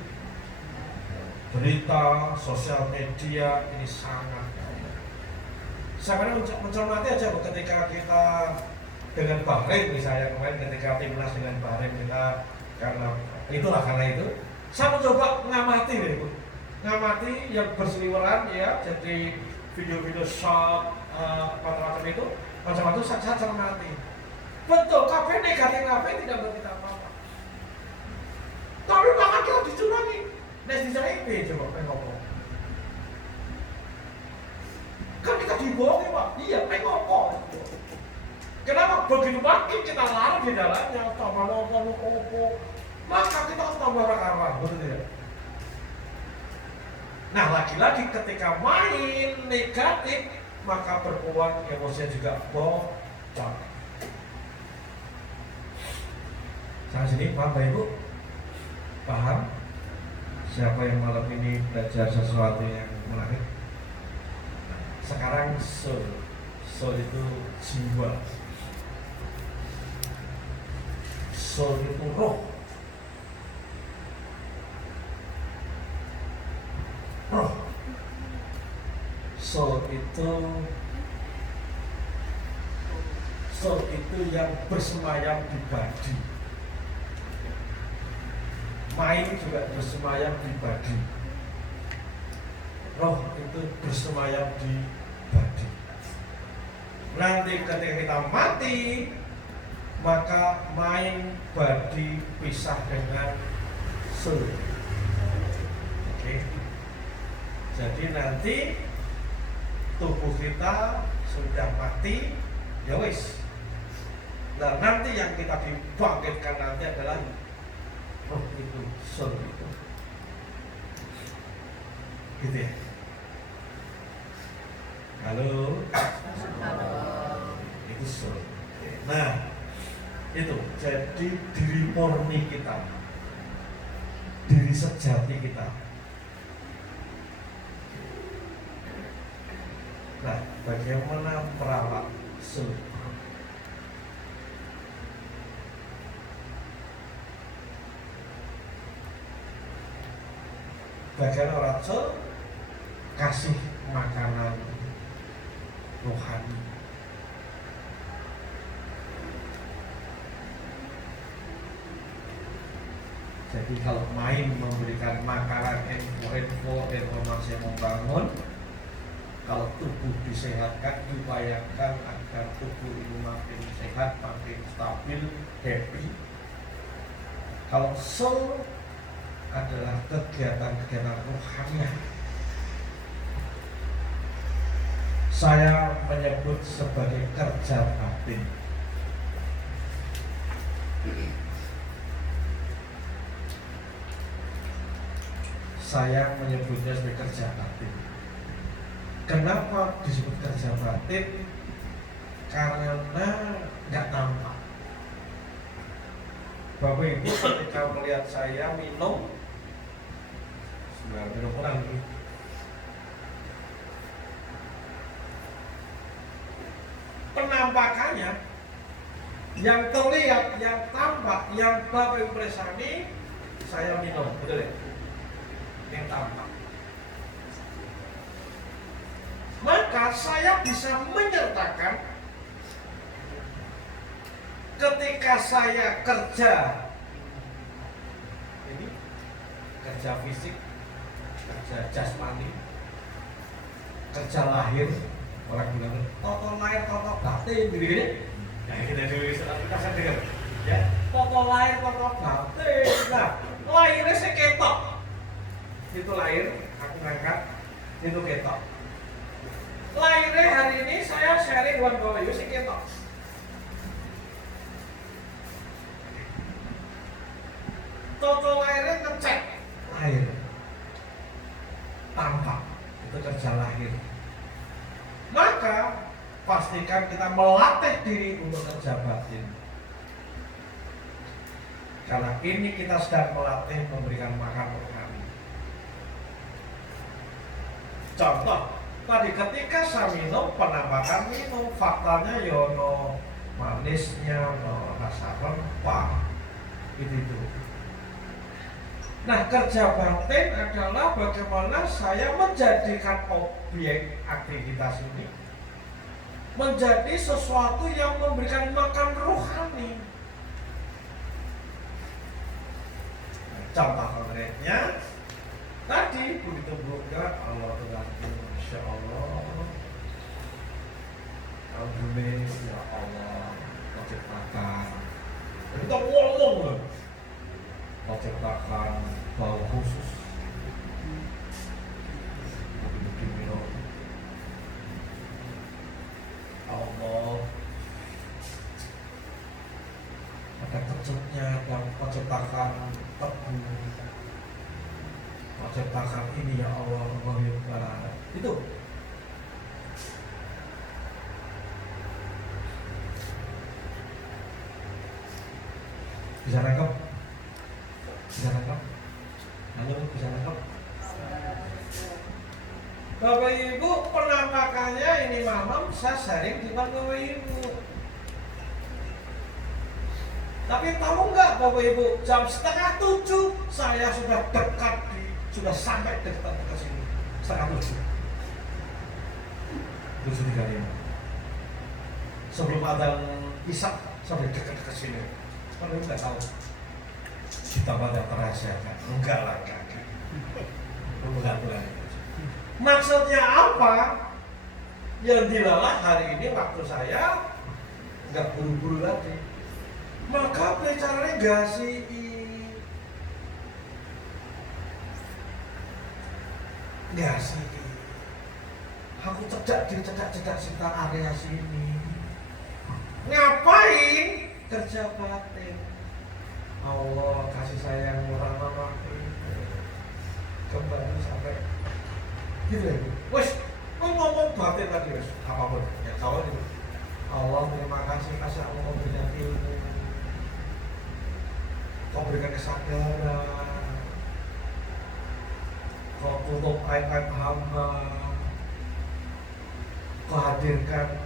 Berita, sosial media ini sangat. Saya mencermati aja ketika kita dengan Bahrain misalnya kemarin ketika timnas dengan Bahrain kita karena itu saya mencoba ngamati itu, ngamati yang berseliweran ya, jadi video-video short macam-macam itu macam-macam saya cermati. Betul, kafe negatif kafe tidak berarti apa-apa. Tapi makan kita dicurangi. Netizen IP coba ngomong. Kan kita dibohongi Pak. Iya, ngomong. Kenapa? Begitu makin kita larut di dalamnya, tambah nonton, maka kita harus tambah arah, betul tidak? Nah, lagi-lagi ketika main negatif, maka berpeluang emosinya juga bocor. Sampai sini paham Bapak Ibu? Paham? Siapa yang malam ini belajar sesuatu yang menarik? Sekarang soul itu jiwa, soul itu roh, soul itu yang bersemayam di badi. Main juga bersemayam di badi. Roh itu bersemayam di badi. Nanti ketika kita mati, maka main badi pisah dengan soul. Oke. Jadi nanti tubuh kita sudah mati, ya wis. Nah nanti yang kita dibangkitkan nanti adalah roh itu, soul itu. Gitu ya. Halo. Itu soul. Nah, itu jadi diri murni kita, diri sejati kita. Nah, bagaimana merawat soul? Bagian orang soul kasih makanan rohani. Jadi kalau main memberikan makanan info informasi yang membangun, kalau tubuh disehatkan, diupayakan agar tubuh itu makin sehat, makin stabil, happy. Kalau soul adalah kegiatan-kegiatan rohani. Saya menyebut sebagai kerja batin. Saya menyebutnya sebagai kerja batin. Kenapa disebut kerja batin? Karena nggak tampak. Bapak Ibu ketika melihat saya minum, minum orang ini, penampakannya yang terlihat, yang tampak, yang Bapak Ibu presani, saya minum, betul ya? Yang tampak. Maka saya bisa menyertakan ketika saya kerja, ini kerja fisik, kerja jasmani, kerja lahir, orang bilang toto lahir, toto batin, gini-gini. Nah kita dulu kita dengar, ya toto lahir, toto batin. Nah lahirnya saya ketok, itu lahir, aku ngangkat, itu ketok. Lahirnya hari ini saya sharing buat Bapak Ibu saya ketok. cocok airnya ngecek air tampak itu kerja lahir. Maka pastikan kita melatih diri untuk kerja batin. Karena ini kita sedang melatih memberikan makan rohani. Contoh, tadi ketika saya minum, penampakan minum, faktanya yono manisnya, no rasa rempah, itu. Nah, kerja batin adalah bagaimana saya menjadikan objek aktivitas ini menjadi sesuatu yang memberikan makan rohani. Contoh konkretnya, tadi begitu berujar Allah Tuhanku, Masya Allah, Alhamdulillah, ya Allah, menciptakan. Kita ngomong loh. Menciptakan bau khusus mungkin minum Allah ada kecutnya dan menciptakan tebu, menciptakan ini ya Allah, itu bisa nangkep? Bisa nangkep? Halo, bisa nangkep? Bapak Ibu, penampakannya ini malam saya sharing di Bapak Ibu. Tapi tahu nggak Bapak Ibu, jam 6:30 saya sudah dekat sudah sampai dekat ke sini. 6:30. 7:35. Sebelum adzan Isya sampai dekat ke sini. Kalau nggak tahu di tempat yang terahasiakan, enggak lah kakek. Enggak. Maksudnya apa? Yang dilalah hari ini waktu saya nggak buru-buru lagi. Maka bicaranya gasi. Aku cedak sekitar area sini. Ngapain? Kerja batin. Allah kasih sayang murah mamaku. Kembali sampai gitu ya. Wes, ngomong batin tadi wes, apapun yang tahu itu. Allah terima kasih aku memberikan ilmu, kau berikan kesadaran, kau tutup aib-aib hamba, kau hadirkan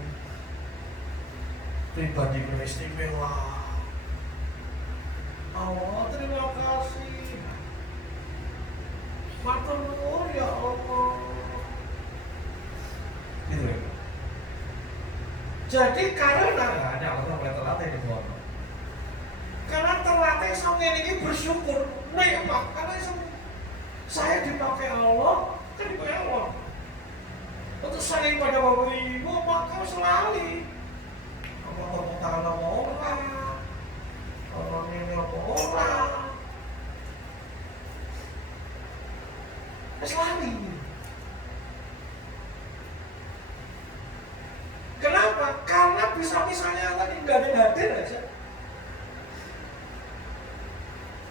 pribadi yang istimewa. Allah terima kasih, matur nuwun ya Allah. Gitu ya. Jadi karena ada orang mulai terlatih di bawah. Karena terlatih sampai ini bersyukur, nikmat. Karena saya dipakai Allah, kan dipakai Allah. Untuk saling pada Bapak Ibu, maka selalu apa tepuk tangan sama orang ini apa orang, selalu. Kenapa? Karena bisa-bisanya tadi nggak ada yang hadir aja.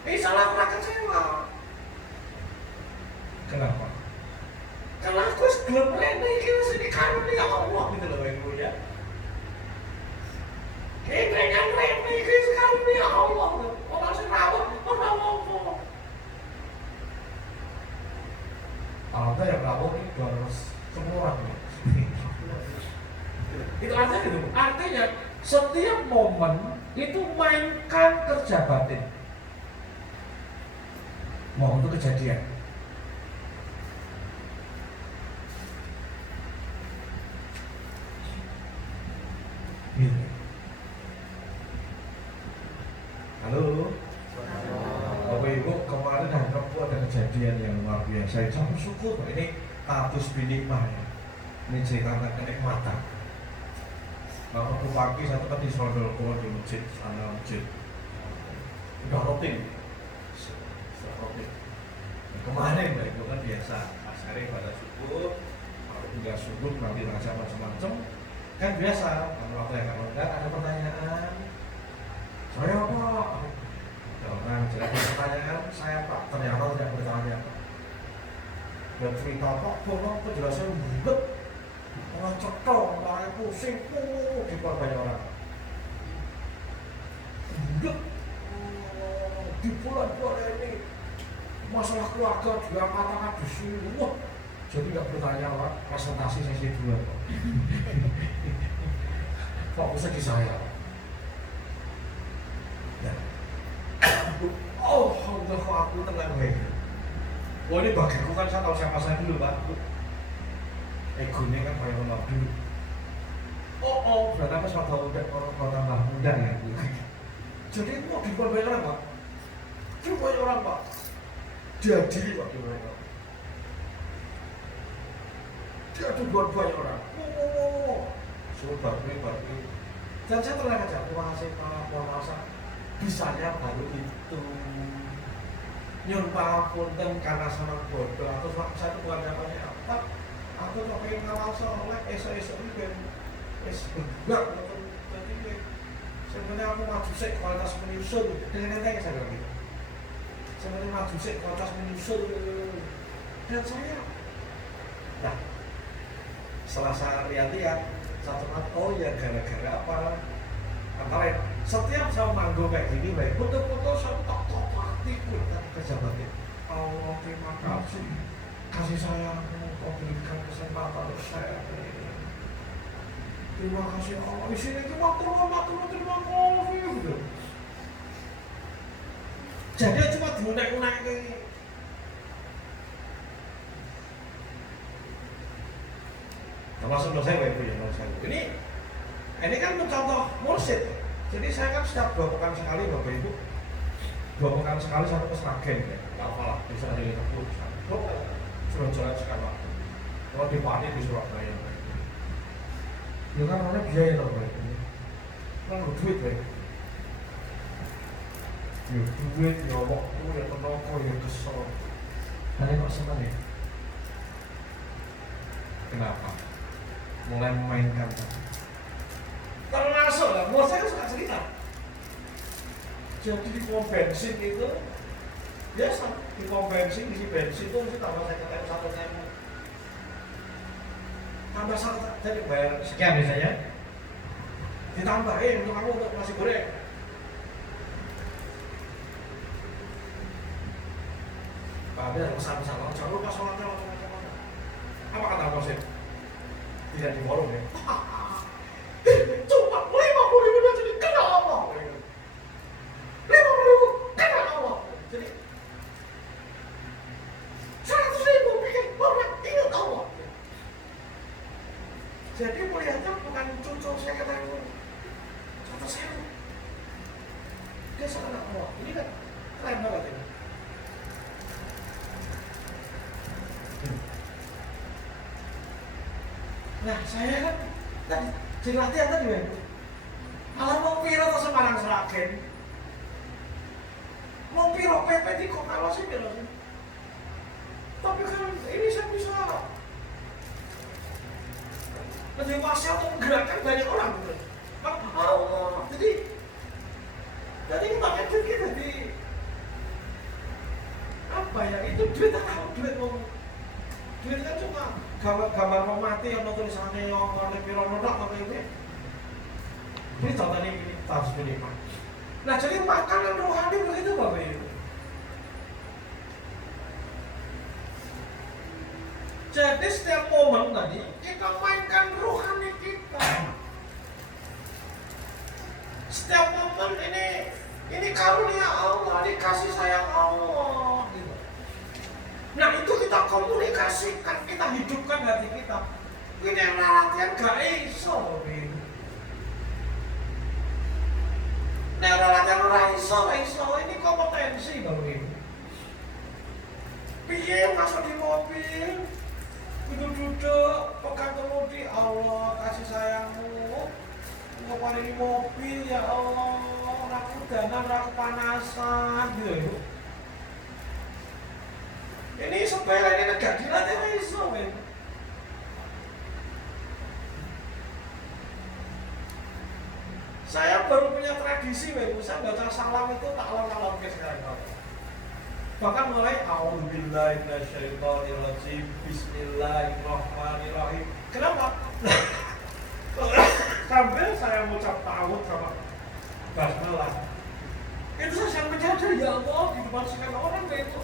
Salah aku kecewa. Kenapa? Karena aku gelap rene iki wis dikarunia Allah gitu loh Ibu ya. Dengan rene iki dikarunia Allah. Ora sing rawuh, ora apa-apa. Ada yang rawuh iki 210 orang ya. Itu artinya gitu. Artinya setiap momen itu mainkan kerja batin. Mau untuk kejadian. Gitu. Halo. Bapak Ibu, kemarin hari Rabu ada kejadian yang luar biasa. Saya bersyukur ini status binikmah ya. Ini cerita tentang kenikmatan. Waktu pagi saya tuh di Sondolko di masjid, sana masjid. Udah rutin. Kemarin itu kan biasa hari pada subuh, kalau tinggal subuh nanti raja macam-macam kan biasa. Kalau waktu yang lengkap ada pertanyaan, saya apa? orang. Jadi pertanyaan saya Pak, ternyata tidak bertanya Pak. Dan cerita Pak, bolong penjelasan bulet, orang cetok, orang pusing, di banyak orang. Bulet, di bulan-bulan ini masalah keluarga diangkat-angkat di sini. Wah, jadi nggak bertanya Pak, presentasi sesi 2 Pak. Fokusnya di saya. Ya. Oh, untuk aku tenang baik. Wah ini bagiku kan saya tahu siapa saya dulu Pak. Egonya kan kayak orang dulu. Oh, berarti apa suatu orang tambah muda ya. Jadi mau dibuat banyak orang Pak. Dibuat orang Pak. Jadi Pak dibuat orang. Dia dibuat banyak orang. Sudah baru. Dan saya terang aja, terima kasih Pak Puasa. Bisanya baru itu. Nyun pangapunten karena senang bodoh. Atau saya itu bukan jawabannya apa. Aku tuh pengen ngawal soleh, esok-esok ini ben berbak. Jadi sebenarnya aku maju sih kualitas menyusul. Dengan enteng saya bilang gitu. Sebenarnya maju sih kualitas menyusul. Dan saya, nah setelah saya lihat-lihat, satu mati, oh ya gara-gara apa? Antara setiap saya manggung kayak gini, baik foto-foto saya tok hati kejabatnya. Allah terima kasih, kasih sayangmu, kau berikan kesempatan untuk saya. Terima kasih Allah. Di sini terima kasih gitu. Jadi cuma diunek-unek kayak termasuk dosen Ibu ya, ini kan mencontoh mursyid. Jadi saya kan setiap 2 pekan sekali Bapak Ibu, 2 pekan sekali satu ke Sragen ya, nggak apalah bisa dari Tepur, sudah jalan sekarang. Kalau di Padi di Surabaya, ya kan orangnya biaya loh Bapak Ibu, kan duit Bapak. Ya duit, ya waktu, ya tenaga, ya kesel. Kalian kok senang ya? Kenapa? Mulai memainkan termasuk lah, mau saya suka cerita. Jadi di pom bensin itu biasa, di pom bensin, isi bensin itu mesti tambah 1.000 tambah 1, jadi bayar sekian biasanya ditambahin untuk kamu untuk nasi goreng. Pak ada pesan-pesan, jangan lupa sholatnya macam-macam. Apa kata Bos? Tidak di forum ya. Cuma 50.000 dan jadi kenal Allah. 50.000 kenal Allah. Jadi 100.000 bikin orang ingat Allah. Jadi melihatnya bukan cucu saya katakan 100.000. Dia sangat Allah. Ini kan keren banget ini. Nah saya kan tadi di latihan tadi ya, malah mau piro atau Semarang Sragen, mau piro PP di kota lo sih piro sih. Tapi kan ini saya bisa menjadi atau menggerakkan banyak orang gitu. Allah, jadi pakai duit kita di apa ya, itu duit atau duit mau duit kan cuma gambar mau mati yang tulisannya yang warna piro nodak apa itu. Ini contohnya ini harus minimal. Nah jadi makanan rohani begitu Bapak Ibu. Jadi setiap momen tadi kita mainkan rohani kita. Setiap momen ini karunia Allah, ini kasih sayang Allah. Gitu. Nah itu kita komunikasikan, kita hidupkan hati kita. Ini yang latihan gak iso. Nah latihan ora iso, ini kompetensi Bapak Ibu. Piye masuk di mobil, duduk, pegang kemudi, Allah kasih sayangmu. Kemarin di mobil ya Allah, aku danan, aku panasan gitu Ibu. Ini sepele, ini negara dilatih iso men. Saya baru punya tradisi, saya baca salam itu tak alon-alon ke sekarang. Bahkan mulai A'udzubillahi minasyaitonirrajim, Bismillahirrahmanirrahim. Kenapa? Sambil saya mengucap ta'awudz sama basmalah, itu saya sangat menjaga, ya Allah, di depan segala orang itu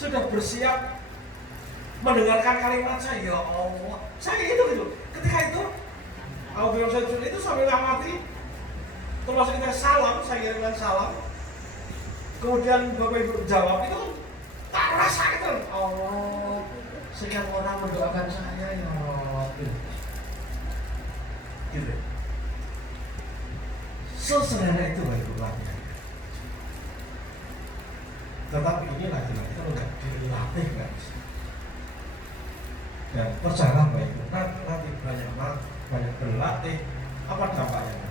sudah bersiap mendengarkan kalimat saya, ya Allah. Saya gitu. Ketika itu A'udzubillahi itu sambil ngamati, termasuk kita salam, saya kirimkan salam. Kemudian Bapak Ibu jawab itu tak rasa itu. Allah, sekian orang mendoakan saya, ya Allah. Gitu. Sesederhana itu Bapak Ibu latihan. Tetapi ini lagi-lagi kalau nggak dilatih nggak bisa. Dan percayalah Bapak Ibu, nanti banyak berlatih, apa dampaknya?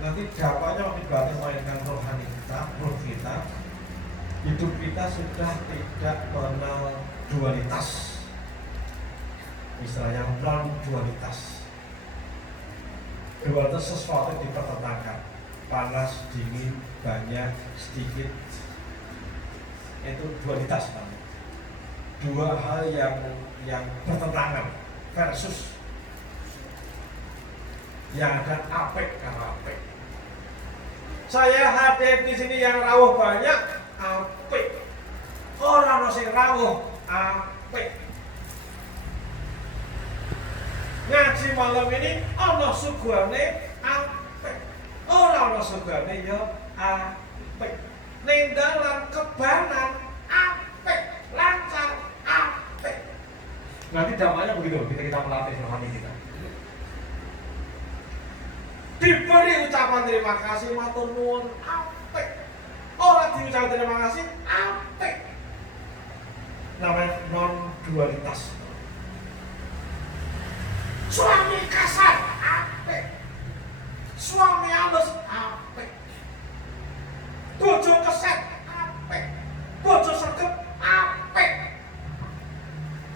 Nanti dampaknya waktu mainkan rohani kita, roh kita, hidup kita sudah tidak mengenal dualitas, istilahnya non dualitas. Dualitas sesuatu yang dipertentangkan, panas, dingin, banyak, sedikit, itu dualitas namanya. Dua hal yang bertentangan versus yang ada apek karena apek. Saya hadir di sini yang rawuh banyak, apik. Orang sing rawuh, apik. Ngaji malam ini, ana sugane, apik. Ora ana sugane ya apik. Ning dalam kebanan, apik. Lancar, apik. Nanti dampaknya begitu ketika kita melatih rohani kita. Diberi ucapan terima kasih, matur nuwun, apik. Ora diucap terima kasih, apik. Namanya non dualitas. Suami kasar, apik. Suami halus, apik. Bojo keset, apik. Bojo sregep, apik.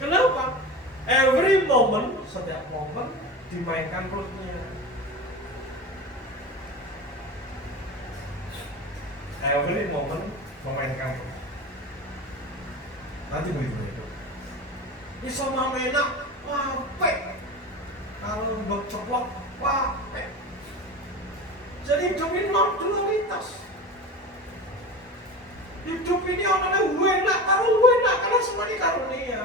Kenapa? Every moment, setiap momen dimainkan perutnya. Every moment memainkan. Nanti begitu itu. Bisa enak, wapek. Kalau mbok ceplok, wapek. Jadi hidup ini non dualitas. Hidup ini orangnya enak, karo enak karena semua di karunia.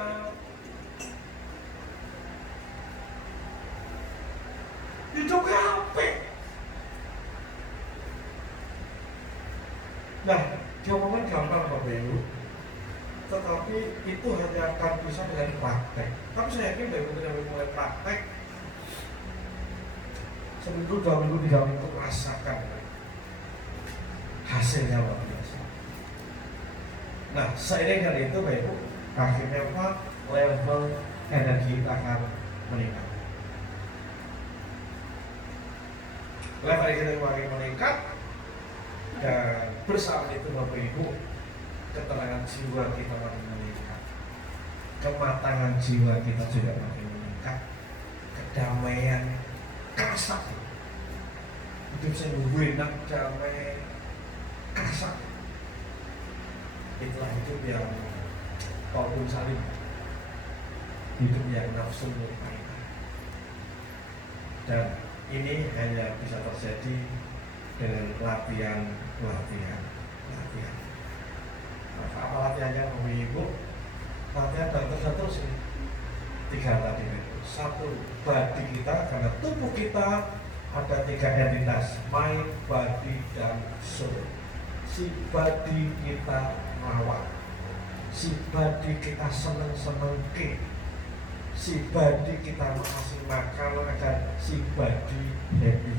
Hidupnya apik. Nah, diomongin gampang Bapak Ibu, tetapi itu hanya akan bisa dengan praktek. Tapi saya yakin Bapak Ibu ketika mulai praktek, seminggu, 2 minggu, 3 minggu rasakan hasilnya luar biasa. Nah, seiring dengan itu Bapak Ibu, akhirnya apa? Level energi kita akan meningkat. Level energi kita makin meningkat. Dan bersama itu Bapak Ibu, ketenangan jiwa kita makin meningkat, kematangan jiwa kita juga makin meningkat, kedamaian kasar, hidup saya enak, damai, kasar. Itulah hidup yang Paulus Salim, hidup yang nafsu murni. Dan ini hanya bisa terjadi dengan latihan. Apa latihannya Bapak Ibu? Latihan dan terus ini 3 tadi itu. 1, body kita, karena tubuh kita ada 3 entitas, mind, body, dan soul. Si body kita rawat, si body kita seneng-seneng ke, si body kita masih makan agar si body happy,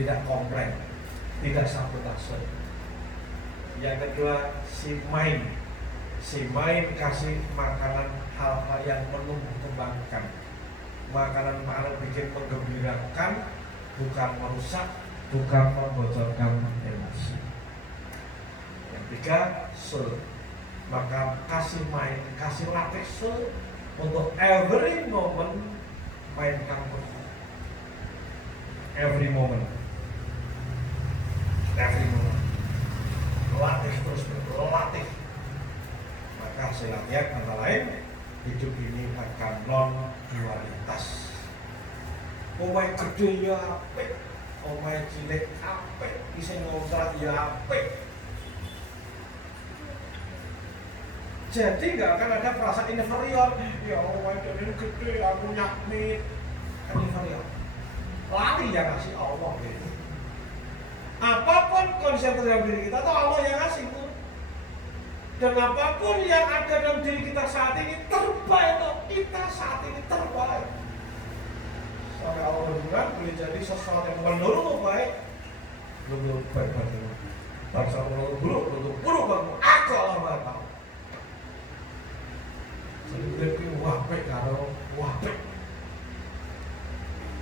tidak komplain, tidak sabotase. Yang kedua, si mind kasih makanan hal-hal yang menumbuh kembangkan, makanan bikin menggembirakan, bukan merusak, bukan membocorkan emosi. Yang ketiga, soul, maka kasih mind, kasih latih soul untuk every moment mainkan roh. every moment, latih terus berlatih. Maka hasil latihan antara lain hidup ini akan non dualitas. Omahe gede ya apik, omahe cilik apik, bisa ngontrak ya apik. Jadi nggak akan ada perasaan inferior. Ya omahe ini gede, aku nyakmit, kan inferior. Lari yang ngasih Allah gitu. Apapun kondisi yang terjadi diri kita, itu Allah yang ngasih itu. Dan apapun yang ada dalam diri kita saat ini terbaik, kita saat ini terbaik. Sampai Allah berfirman, boleh jadi sesuatu yang menurutmu baik, belum baik bagimu. Tapi kalau menurutmu buruk bagimu, aku Allah Maha tahu. Jadi wapik karo wapik.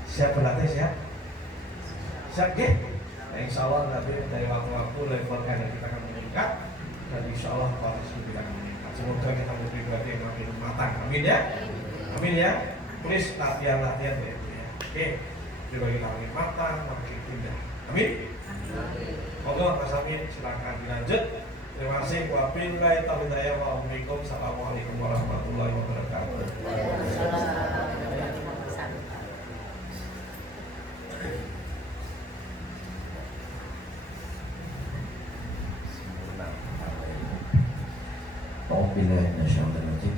Siap berlatih, siap? Siap, ya? Nah, insya Allah nanti dari waktu-waktu level yang kita akan meningkat, dan insya Allah kualitas kita akan meningkat. Semoga kita berpribadi yang makin matang. Amin ya? Amin ya? Please latihan-latihan ya. Oke, pribadi kita makin matang, makin indah. Amin? Monggo Mas Amin, silakan dilanjut. Terima kasih. Wabillahi taufiq wal hidayah. Assalamualaikum warahmatullahi wabarakatuh.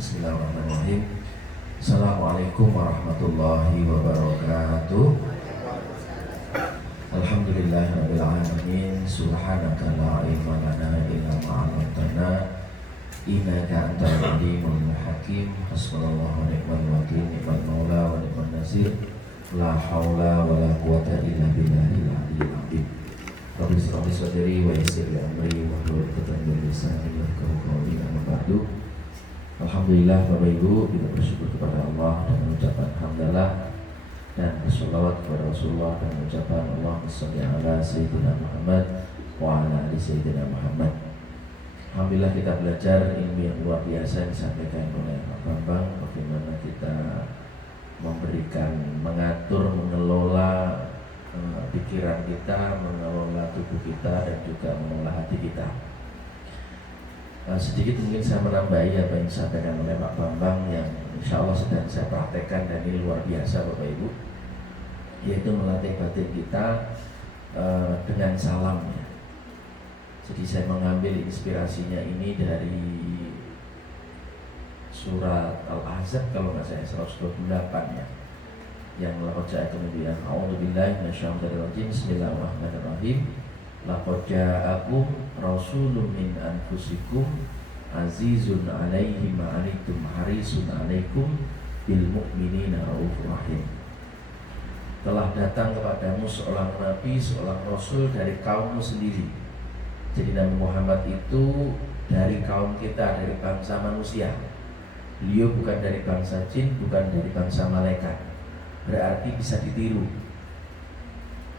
Bismillahirrahmanirrahim. Assalamualaikum warahmatullahi wabarakatuh. Alhamdulillahirabbil alamin. Subhanaka la ilma lana illa ma 'allamtana innaka antal alimul hakim. Hasbunallahu wa ni'mal wakil, ni'mal maula wa ni'man nasir. La haula wa la quwata illa billahil aliyyil azim. Rabbi shrah li sadri wa yassir li amri wahlul 'uqdatam min lisani yafqahu qawli. Amma ba'du. Alhamdulillah Bapak Ibu, kita bersyukur kepada Allah dan mengucapkan hamdalah dan bersolawat kepada Rasulullah dan mengucapkan Allahumma sholli ala Sayyidina Muhammad wa ala ali Sayyidina Muhammad. Alhamdulillah kita belajar ilmu yang luar biasa yang disampaikan oleh Pak Bambang, bagaimana kita memberikan, mengatur, mengelola pikiran kita, mengelola tubuh kita dan juga mengelola hati kita. Sedikit mungkin saya menambahi apa yang disampaikan oleh Pak Bambang yang insya Allah sedang saya praktekkan dan ini luar biasa Bapak Ibu, yaitu melatih batin kita dengan salam. Jadi saya mengambil inspirasinya ini dari surat Al-Ahzab kalau nggak saya 128 ya, yang laqad ja'akum min a'udzubillahi minasyaitonir rajim. Bismillahirrahmanirrahim. Laqad ja'akum rasulun min anfusikum azizun 'alaihi ma 'anittum harisun 'alaikum bil mu'minina raufur rahim. Telah datang kepadamu seorang nabi, seorang rasul dari kaummu sendiri. Jadi Nabi Muhammad itu dari kaum kita, dari bangsa manusia. Beliau bukan dari bangsa jin, bukan dari bangsa malaikat. Berarti bisa ditiru.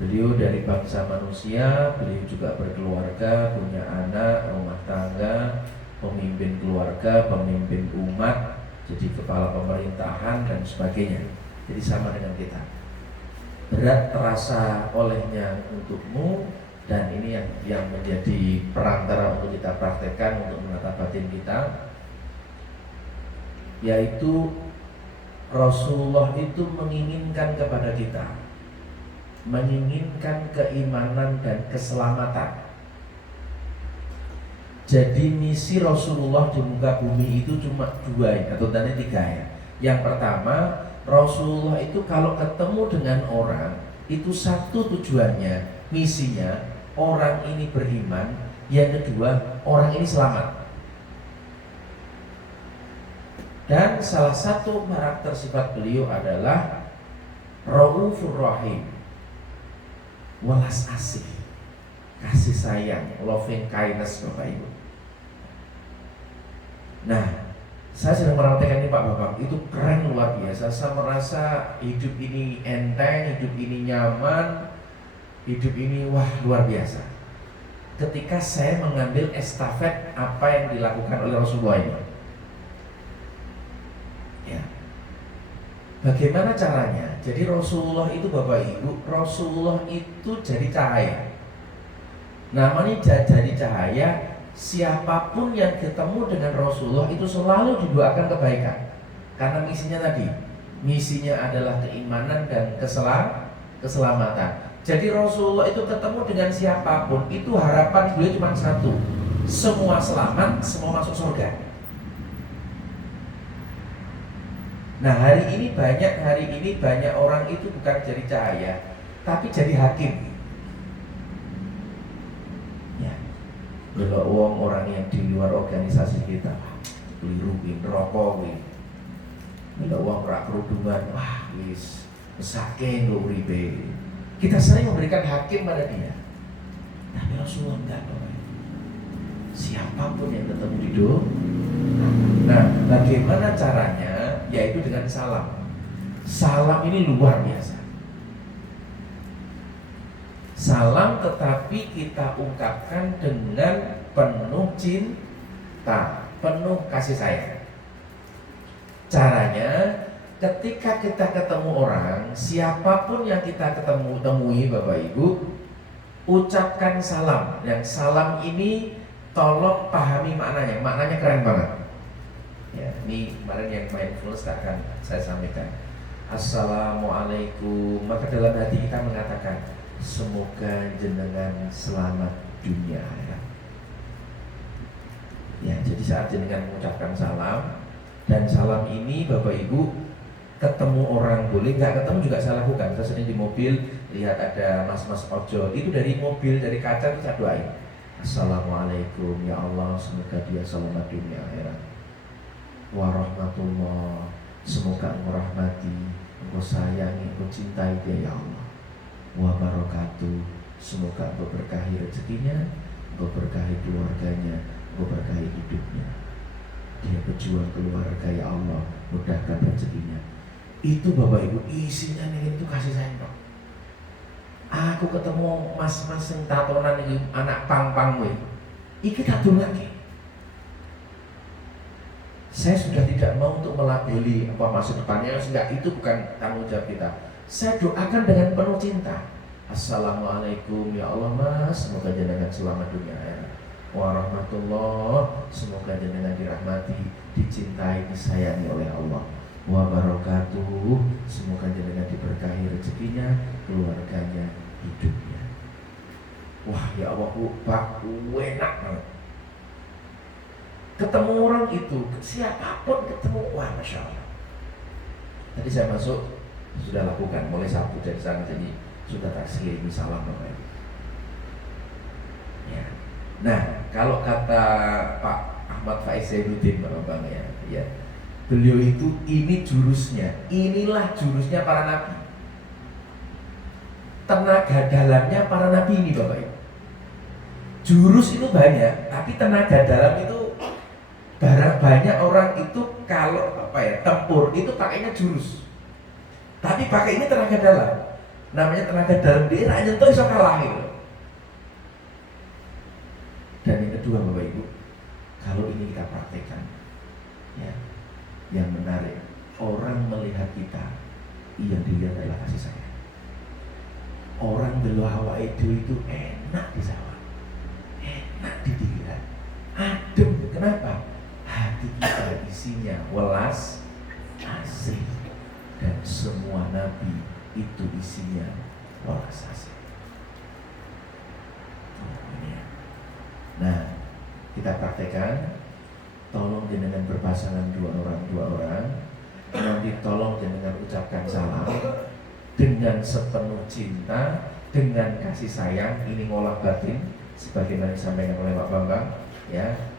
Beliau dari bangsa manusia, beliau juga berkeluarga, punya anak, rumah tangga, pemimpin keluarga, pemimpin umat, jadi kepala pemerintahan dan sebagainya. Jadi sama dengan kita. Berat terasa olehnya untukmu, dan ini yang menjadi perantara untuk kita praktekkan untuk menata batin kita, yaitu Rasulullah itu menginginkan kepada kita, menginginkan keimanan dan keselamatan. Jadi misi Rasulullah di muka bumi itu cuma dua atau tadi tiga ya. Yang pertama, Rasulullah itu kalau ketemu dengan orang itu satu tujuannya, misinya orang ini beriman. Yang kedua, orang ini selamat. Dan salah satu karakter sifat beliau adalah Raufur Rahim, welas asih, kasih sayang, loving kindness Bapak Ibu. Nah, saya sedang mempraktekkan ini Pak Bapak, itu keren luar biasa. Saya merasa hidup ini enteng, hidup ini nyaman, hidup ini wah luar biasa. Ketika saya mengambil estafet apa yang dilakukan oleh Rasulullah ini. Ya. Bagaimana caranya? Jadi Rasulullah itu Bapak Ibu, Rasulullah itu jadi cahaya. Namanya jadi cahaya, siapapun yang ketemu dengan Rasulullah itu selalu didoakan kebaikan. Karena misinya tadi, misinya adalah keimanan dan keselamatan. Jadi Rasulullah itu ketemu dengan siapapun, itu harapan beliau cuma satu, semua selamat, semua masuk surga. Nah hari ini banyak orang itu bukan jadi cahaya, tapi jadi hakim. Ya, kalau orang yang di luar organisasi kita, keliru, rokok, kalau rak kerudungan, wah wis mesake ndo uripe. Kita sering memberikan hakim pada dia. Tapi Rasulullah enggak dong. Siapapun yang ketemu di dunia. Nah, bagaimana caranya? Yaitu dengan salam. Salam ini luar biasa. Salam tetapi kita ungkapkan dengan penuh cinta, penuh kasih sayang. Caranya, ketika kita ketemu orang, siapapun yang kita temui Bapak Ibu, ucapkan salam. Yang salam ini tolong pahami maknanya. Maknanya keren banget. Ya, ini kemarin yang mindfulness akan saya sampaikan. Assalamualaikum. Maka dalam hati kita mengatakan, semoga jenengan selamat dunia akhirat. Ya, jadi saat jenengan mengucapkan salam, dan salam ini Bapak Ibu, ketemu orang boleh, nggak ketemu juga saya lakukan. Saya sering di mobil lihat ada mas-mas ojol, itu dari mobil, dari kaca itu saya doain. Assalamualaikum, ya Allah, semoga dia selamat dunia akhirat. Warahmatullah, semoga engkau rahmati, engkau sayangi, engkau cintai dia ya Allah. Wabarakatuh, semoga engkau berkahi rezekinya, engkau berkahi keluarganya, engkau berkahi hidupnya. Dia berjuang keluarga ya Allah, mudahkan rezekinya. Itu Bapak Ibu, isinya nih itu kasih sayang Pak. Aku ketemu mas-mas yang tatonan ini, anak pang-pang we. Iki tato lagi. Saya sudah tidak mau untuk melabeli apa masa depannya, enggak, itu bukan tanggung jawab kita. Saya doakan dengan penuh cinta. Assalamualaikum ya Allah mas, semoga jenengan selamat dunia akhirat. Warahmatullah, semoga jenengan dirahmati, dicintai, disayangi oleh Allah. Wabarakatuh, semoga jenengan diberkahi rezekinya, keluarganya, hidupnya. Wah ya Allah, Pak, enak banget. Ketemu orang itu, siapapun ketemu, wah Masya Allah. Tadi saya masuk, sudah lakukan, mulai Sabtu dari sana, jadi sudah tak kirimi salam Bapak Ibu. Ya. Nah, kalau kata Pak Ahmad Faiz Zainuddin Bang ya, beliau itu ini jurusnya, inilah jurusnya para nabi. Tenaga dalamnya para nabi ini Bapak Ibu. Jurus itu banyak, tapi tenaga dalam itu banyak orang itu kalau tempur itu pakainya jurus, tapi pakai ini tenaga dalam. Namanya tenaga dalam, dia hanya tuh bisa kalah gitu. Dan yang kedua Bapak Ibu, kalau ini kita praktekkan, ya, yang menarik, orang melihat kita, yang dilihat adalah kasih sayang. Orang dulu hawa itu enak di sawah, enak di pikiran, adem. Kenapa? Hati kita isinya welas asih, dan semua nabi itu isinya welas asih. Nah, kita praktekkan. Tolong jenengan berpasangan dua orang, nanti tolong jenengan ucapkan salam dengan sepenuh cinta, dengan kasih sayang. Ini ngolah batin, sebagaimana disampaikan oleh Pak Bambang, ya.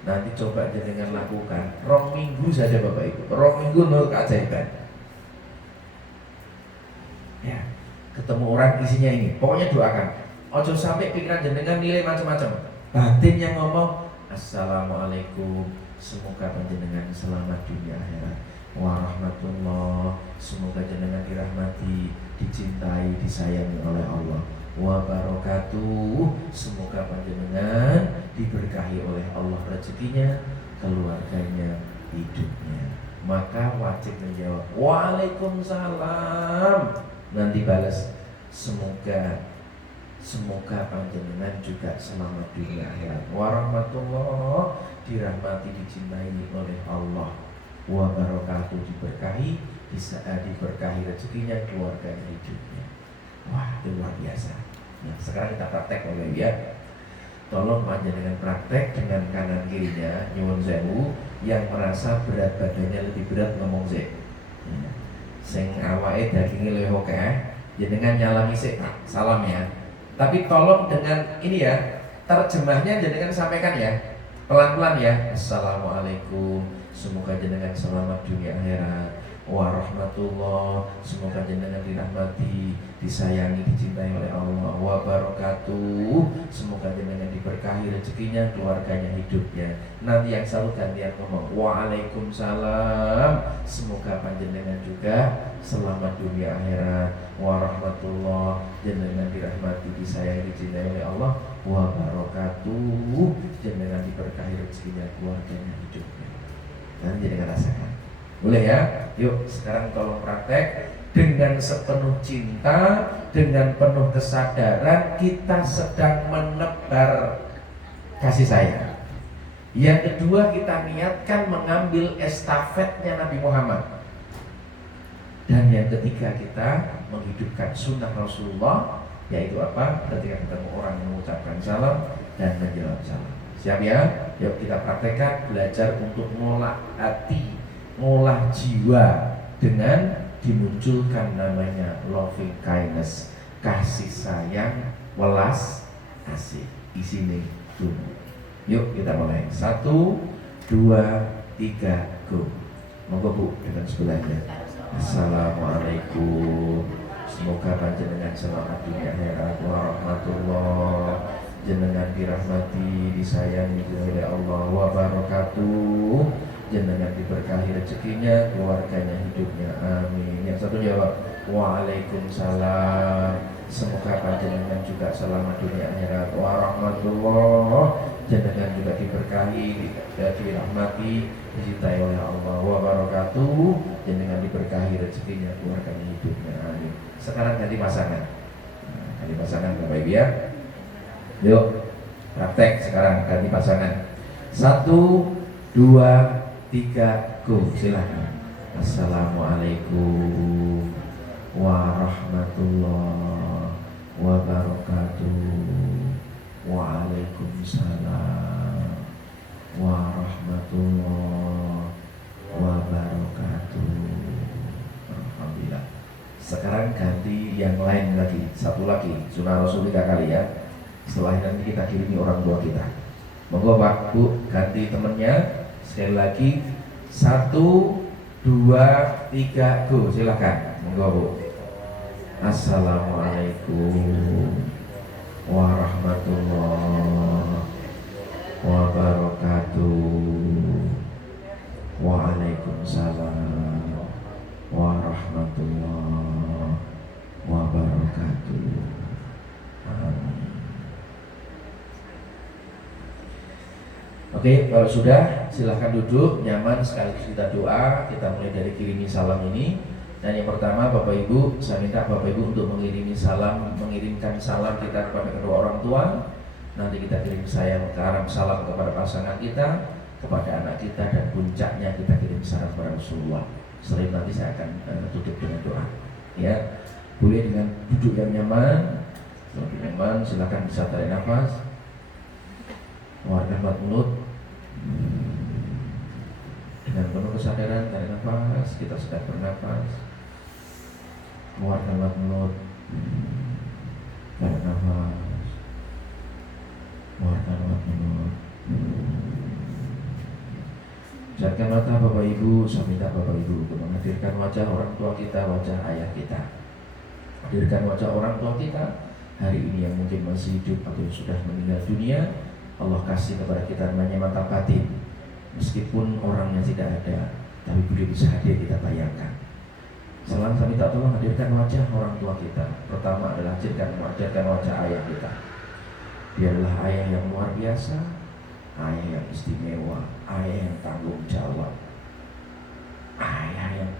Nanti coba jenengan lakukan 2 minggu saja Bapak Ibu. 2 minggu nol keajaiban. Ya, ketemu orang isinya ini. Pokoknya doakan. Ojo sampai pikiran jenengan nilai macam-macam. Batin yang ngomong Assalamualaikum, semoga panjenengan selamat dunia akhirat. Warahmatullah, semoga jenengan dirahmati, dicintai, disayangi oleh Allah. Wabarakatuh, semoga panjenengan diberkahi oleh Allah rezekinya, keluarganya, hidupnya. maka wajib menjawab Waalaikumsalam. Nanti balas semoga panjenengan juga selamat dunia akhirat. Warahmatullah, dirahmati dicintai oleh Allah. Wa barakatuh, diberkahi, diberkahi rezekinya, keluarganya, hidupnya. Wah, itu luar biasa. Nah, sekarang kita praktek oleh ya. Tolong panjenengan praktek dengan kanan kirinya, nyuwun sewu. Yang merasa berat badannya lebih berat ngomong sih. Sing awake daginge luwih akeh, jenengan nyalami sik, salam ya. Tapi tolong dengan ini ya, terjemahnya jenengan sampaikan ya, pelan-pelan ya. Assalamualaikum, semoga jenengan selamat dunia akhirat. Warahmatullah, semoga jenengan dirahmati, disayangi, dicintai oleh Allah. Wabarakatuh, semoga jenengan diberkahi rezekinya, keluarganya, hidupnya. Nanti yang selalu gantian ngomong Waalaikumsalam, semoga panjenengan juga selamat dunia akhirat. Warahmatullah, jenengan dirahmati, disayangi, dicintai oleh Allah. Wabarakatuh, jenengan diberkahi rezekinya, keluarganya, hidupnya. Nanti jenengan rasakan. Boleh ya? Yuk sekarang tolong praktek dengan sepenuh cinta, dengan penuh kesadaran kita sedang menebar kasih sayang. Yang kedua, kita niatkan mengambil estafetnya Nabi Muhammad. Dan yang ketiga, kita menghidupkan sunnah Rasulullah, yaitu apa? Ketika ketemu orang mengucapkan salam dan menjawab salam. Siap ya? Yuk kita praktekkan, belajar untuk mengolah hati, ngolah jiwa dengan dimunculkan namanya loving kindness, kasih sayang, welas kasih. Isine dulu. Yuk kita mulai. 1, 2, 3, go. Monggo Bu dengan sebelahnya. Assalamualaikum, semoga panjenengan selamat dunia akhirat. Warahmatullah, jenengan dirahmati, disayangi oleh Allah. Wabarakatuh, jenengan diberkahi rezekinya, keluarganya, hidupnya, amin. Yang satu jawab Waalaikumsalam, semoga panjenengan juga selamat dunia akhirat. Warahmatullah, jenengan juga diberkahi, dirahmati, dicintai oleh Allah. Wabarakatuh, jenengan diberkahi rezekinya, keluarganya, hidupnya, amin. Sekarang ganti pasangan. Ganti pasangan Bapak Ibu ya. Yuk praktek sekarang ganti pasangan. 1, 2, 3, go, silahkan. Assalamualaikum warahmatullahi wabarakatuh. Waalaikumsalam warahmatullahi wabarakatuh. Alhamdulillah. Sekarang ganti yang lain lagi, satu lagi, sunnah Rasul 3 kali ya. Setelah nanti kita kirimi orang tua kita. Monggo Pak Bu, ganti temennya. Sekali lagi 1, 2, 3, go, silakan. Monggo Bu. Assalamualaikum warahmatullahi wabarakatuh. Waalaikumsalam warahmatullahi wabarakatuh. Amin. Oke, kalau sudah silahkan duduk nyaman, sekaligus kita doa. Kita mulai dari kirimi salam ini. Dan yang pertama Bapak Ibu, saya minta Bapak Ibu untuk mengirimkan salam kita kepada kedua orang tua. Nanti kita kirim salam kepada pasangan kita, kepada anak kita, dan puncaknya kita kirim salam kepada Rasulullah. Selain nanti saya akan tutup dengan doa. Ya, boleh dengan duduk yang nyaman. Lebih nyaman, silakan bisa tarik nafas. Mengeluarkan mulut dengan penuh kesadaran. Tarik nafas, kita sedang bernafas. Mengeluarkan mulut, tarik nafas. Mengeluarkan mulut. Pejamkan mata Bapak Ibu. Saya minta Bapak Ibu untuk menghadirkan wajah orang tua kita, wajah ayah kita. Hadirkan wajah orang tua kita hari ini yang mungkin masih hidup atau sudah meninggal dunia. Allah kasih kepada kita namanya mata batin. Meskipun orangnya tidak ada, tapi beliau bisa hadir, kita bayangkan. Selain saya minta tolong hadirkan wajah orang tua kita. Pertama adalah hadirkan wajah ayah kita. Dia adalah ayah yang luar biasa, ayah yang istimewa, ayah yang tanggung jawab,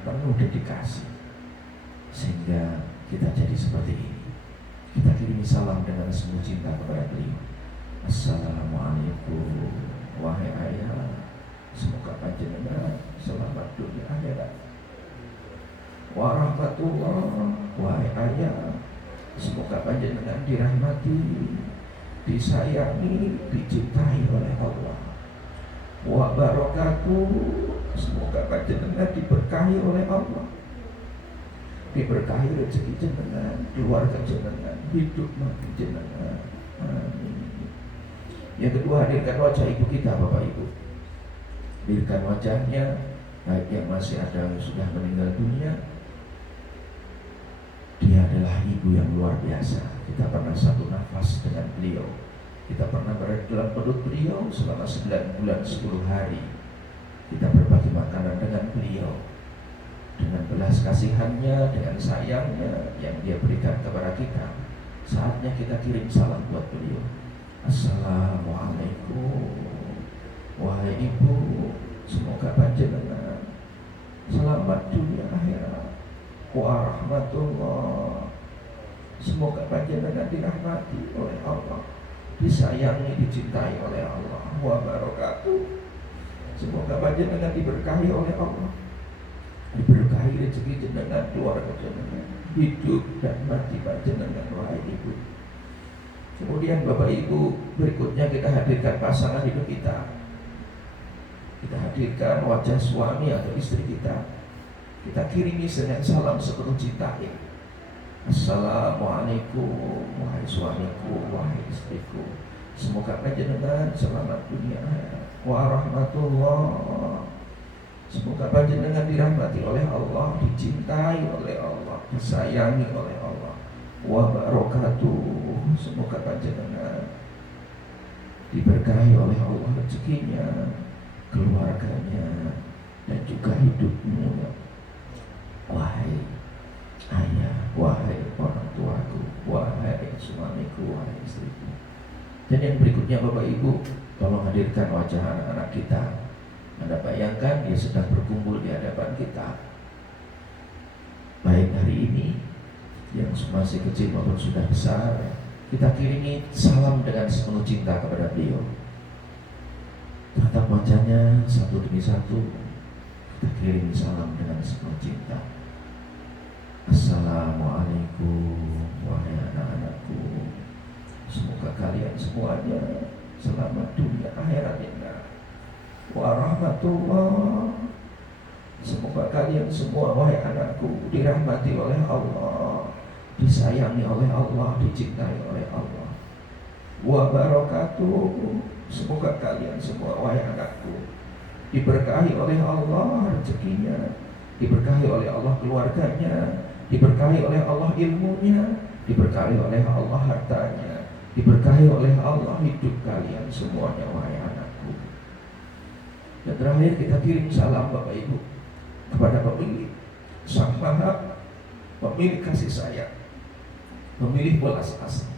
penuh dedikasi sehingga kita jadi seperti ini. Kita kirimi salam dengan semua cinta kepada beliau. Assalamualaikum wahai ayah, semoga panjenengan selamat dunia akhirat. Warahmatullah wahai ayah, semoga panjenengan dirahmati, disayangi, dicintai oleh Allah. Wa barakatuh, semoga panjenengan diberkahi oleh Allah, diberkahi rezeki jenengan, keluarga jenengan, hidup mati jenengan. Amin. Yang kedua, hadirkan wajah ibu kita, Bapak Ibu. Hadirkan wajahnya, baik yang masih ada yang sudah meninggal dunia. Dia adalah ibu yang luar biasa. Kita pernah satu nafas dengan beliau. Kita pernah berada dalam perut beliau selama 9 bulan 10 hari. Kita berbagi makanan dengan beliau. Dengan belas kasihannya, dengan sayangnya yang dia berikan kepada kita. Saatnya kita kirim salam buat beliau. Assalamualaikum wahai ibu, semoga panjenengan selamat dunia akhirat. Warahmatullah, semoga panjenengan dirahmati oleh Allah, disayangi, dicintai oleh Allah. Wa barakatuh, semoga panjenengan diberkahi oleh Allah, diberkahi rezeki jenengan, keluarga jenengan, hidup dan mati panjenengan wahai ibu. Kemudian Bapak Ibu, berikutnya kita hadirkan pasangan hidup kita. Kita hadirkan wajah suami atau istri kita. Kita kirimi dengan salam sepenuh cinta. Assalamualaikum wahai suamiku, wahai istriku, semoga panjenengan selamat dunia akhirat. Warahmatullah, semoga panjenengan dirahmati oleh Allah, dicintai oleh Allah, disayangi oleh Allah. Wa barakatuh, semoga panjenengan diberkahi oleh Allah rezekinya, keluarganya, dan juga hidupmu. Wahai ayah, wahai orang tuaku, wahai suamiku, wahai istriku. Dan yang berikutnya Bapak Ibu, tolong hadirkan wajah anak-anak kita. Anda bayangkan dia sedang berkumpul di hadapan kita, baik hari ini yang masih kecil maupun sudah besar. Kita kirimi salam dengan sepenuh cinta kepada beliau. Tatap wajahnya satu demi satu, kita kirimi salam dengan sepenuh cinta. Assalamualaikum wahai anak-anakku, semoga kalian semuanya selamat dunia akhirat. Warahmatullah, semoga kalian semua wahai anakku dirahmati oleh Allah, disayangi oleh Allah, dicintai oleh Allah. Wa barakatuh, semoga kalian semua wahai anakku diberkahi oleh Allah rezekinya, diberkahi oleh Allah keluarganya, diberkahi oleh Allah ilmunya, diberkahi oleh Allah hartanya, diberkahi oleh Allah hidup kalian semuanya wahai anakku. Dan terakhir kita kirim salam Bapak Ibu kepada pemilik Sang Maha, pemilik kasih sayang, pemilik belas asih.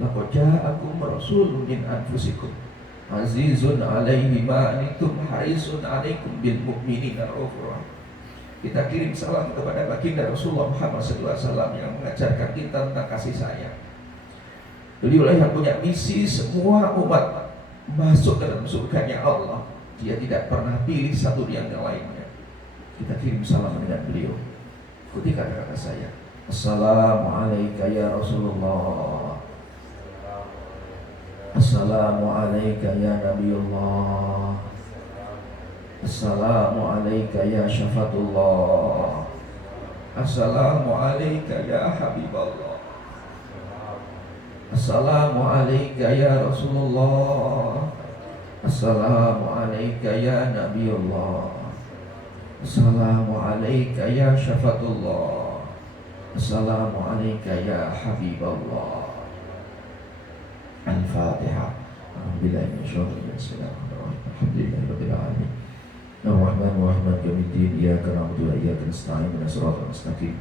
Laqad ja'akum rasulun min anfusikum azizun 'alaihi ma anittum harisun 'alaikum bil mu'minina raufur rahim. Kita kirim salam kepada baginda Rasulullah Muhammad SAW yang mengajarkan kita tentang kasih sayang. Beliau yang punya misi semua umat masuk ke dalam surganya Allah. Dia tidak pernah pilih satu yang lainnya. Kita kirim salam dengan beliau. Ikuti kata-kata saya. Assalamualaikum ya Rasulullah. Assalamualaikum ya Nabiullah. Assalamualaikum ya Syafatullah. Assalamualaikum ya Habiballah. Assalamualaikum ya Rasulullah. Assalamualaikum ya Nabiullah. Assalamualaikum ya Syafatullah. Assalamualaikum ya Habiballah. Al-Fatihah. Alhamdulillahirabbil alamin. Ar-Rahman wa Maliki yaumiddin. Iyyaka na'budu wa iyyaka nasta'in. Ihdinas siratal mustaqim.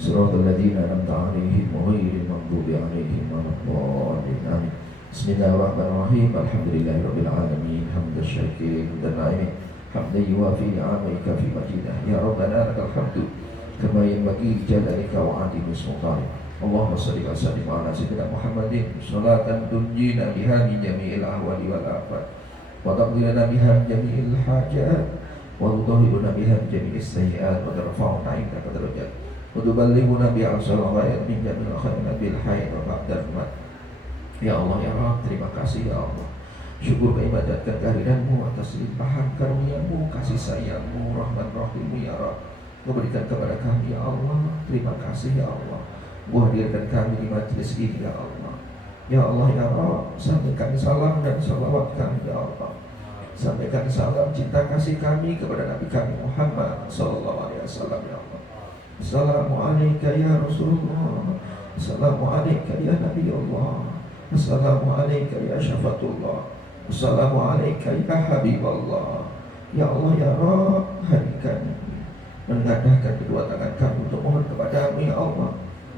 Siratal ladzina an'amta 'alaihim ghairil maghdubi 'alaihim waladdallin. Amin. Bismillahirrahmanirrahim. Alhamdulillahirabbil alamin. Hamdan syakirin dan na'imin. حمدا يوافي نعمك في مجيده يا ربنا لك الحمد كما ينبغي لجلالك وعظيم سلطانك اللهم صل وسلم على سيدنا محمد صلاة تنجينا بها من جميع الأهوال والآفات وتقضي لنا بها من جميع الحاجات وتطهرنا بها من جميع السيئات وترفعنا عندك درجات وتبلغنا بها أقصى الغايات من جميع الخيرات بالحياة وبعد الممات. Ya Allah ya Rabb, terima kasih ya Allah. Syukur keibadatkan kehadiranmu atas limpahan karuniamu, kasih sayangmu, rahmat rahimmu ya Rabb. Memberikan kepada kami ya Allah. Terima kasih ya Allah. Hadirkan kami di majlis ini ya Allah. Ya Allah ya Rabb, sampaikan salam dan salawat kami ya Allah. Sampaikan salam cinta kasih kami kepada Nabi kami Muhammad sallallahu alaihi wasallam ya Allah. Assalamualaikum ya Rasulullah. Assalamualaikum ya Nabi Allah. Assalamualaikum ya Syafatullah. Assalamualaikum ya Habiballah. Ya Allah ya Rabb, hari kami menengadahkan kedua tangan kami untuk mohon kepadamu ya Allah.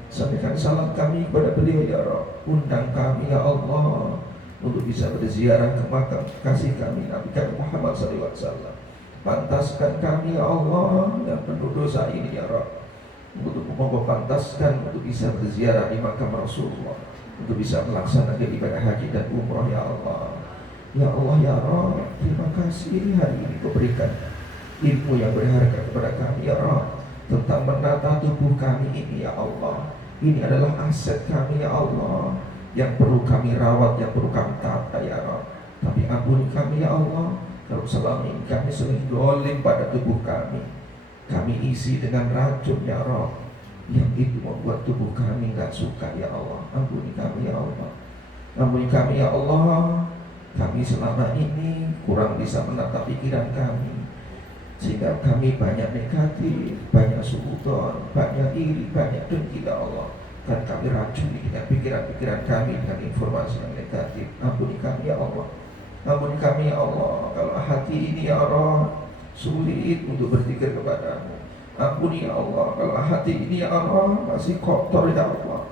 Sampaikan salam kami kepada beliau ya Rabb. Undang kami ya Allah untuk bisa berziarah ke makam kasih kami Nabi kami Muhammad SAW. Pantaskan kami ya Allah yang penuh dosa ini ya Rabb, untuk pantaskan untuk bisa berziarah di makam Rasulullah, untuk bisa melaksanakan ibadah haji dan umrah ya Allah. Ya Allah ya Rabb, terima kasih hari ini Kau berikan ilmu yang berharga kepada kami ya Rabb, tentang menata tubuh kami ini ya Allah. Ini adalah aset kami ya Allah, yang perlu kami rawat, yang perlu kami tata ya Rabb. Tapi ampuni kami ya Allah, kalau selama ini kami sering dolim pada tubuh kami. Kami isi dengan racun ya Rabb, yang itu membuat tubuh kami gak suka ya Allah. Ampuni kami ya Allah. Ampuni kami ya Allah. Kami selama ini kurang bisa menata pikiran kami, sehingga kami banyak negatif, banyak suudzon, banyak iri, banyak dengki ya Allah. Dan kami racuni dengan pikiran-pikiran kami dengan informasi yang negatif. Ampuni kami ya Allah. Ampuni kami ya Allah. Kalau hati ini ya Allah sulit untuk berpikir kepadamu, ampuni ya Allah. Kalau hati ini ya Allah masih kotor ya Allah,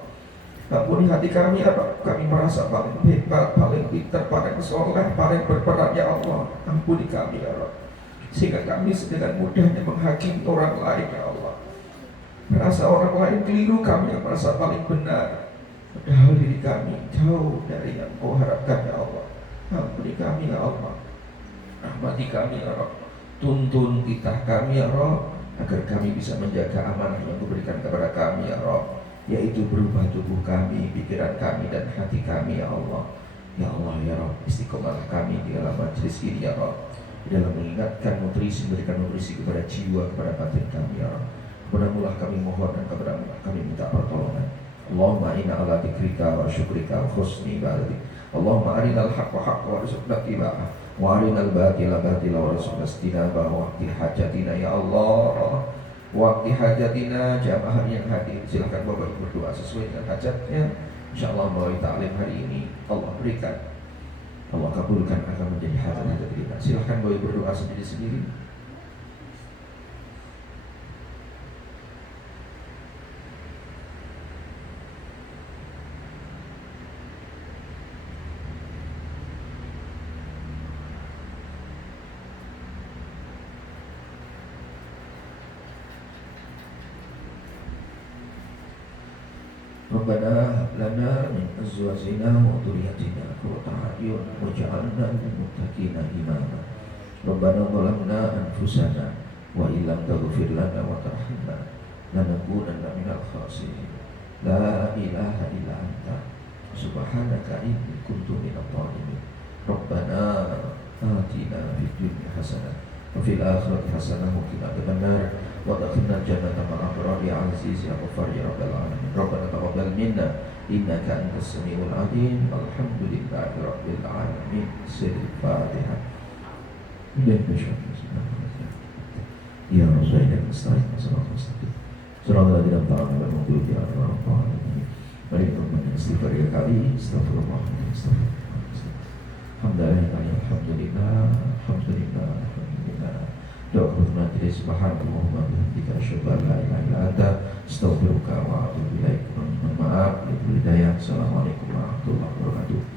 ampuni hati kami ya Allah. Kami merasa paling hebat, paling pintar, paling soleh, paling berperan ya Allah. Ampuni kami ya Allah, sehingga kami dengan mudahnya menghakimi orang lain ya Allah. Merasa orang lain keliru, kami yang merasa paling benar, padahal diri kami jauh dari yang Kau harapkan ya Allah. Ampuni kami ya Allah. Rahmati kami ya Allah. Tuntun kita kami ya Rabb, agar kami bisa menjaga amanah yang Kau berikan kepada kami ya Rabb, yaitu berubah tubuh kami, pikiran kami, dan hati kami ya Allah. Ya Allah ya Rabb, istiqomah kami di dalam majlis ini ya Rabb, di dalam mengingatkan nutrisi, memberikan nutrisi kepada jiwa, kepada batin kami ya Rabb. Kepadamulah kami mohon dan kepadamulah kami minta pertolongan. Allahumma inna ala dzikrika wa syukrika wa husni ibadatik. Allahumma arinal haqqa haqqa warzuqna ittiba'ah, wa arinal batila batila warzuqna ijtinabah, waqti hajatina ya Allah. Waqti hajatina, jamaah yang hadir silakan Bapak Ibu berdoa sesuai dengan hajatnya. Insyaallah melalui ta'lim hari ini Allah berikan, Allah kabulkan, akan menjadi hajat-hajat kita. Silakan Bapak Ibu berdoa sendiri-sendiri. Rabbana hab lana min azwajina wa dhurriyyatina qurrata a'yun waj'alna lil muttaqina imama. Rabbana zalamna anfusana wa illam taghfir lana wa tarhamna lanakunanna minal khasirin. La ilaha illa anta subhanaka inni kuntu minadh dhalimin. Rabbana atina fid dunya hasanah wa fil akhirati hasanah wa qina adzabannar wa adkhilna jannata ma'al abrar ya aziz ya ghaffar ya rabbal alamin. Rabbana taqabbal minna innaka antas samiul alim. Alhamdulillahi rabbil alamin. Sirul Fatihah. Ya Rasulullah mustaqim sallallahu alaihi wasallam tidak tahu dan mengikuti ya Rabbal alamin. Mari kita istighfar ya kali. Astagfirullah. Alhamdulillah, alhamdulillah, alhamdulillah, alhamdulillah. Doa khutbah subhanallah wa bihamdika asyhadu an la ilaha illa anta astaghfiruka wa atubu ilaik. Mohon maaf, hidayah. Assalamualaikum warahmatullahi wabarakatuh.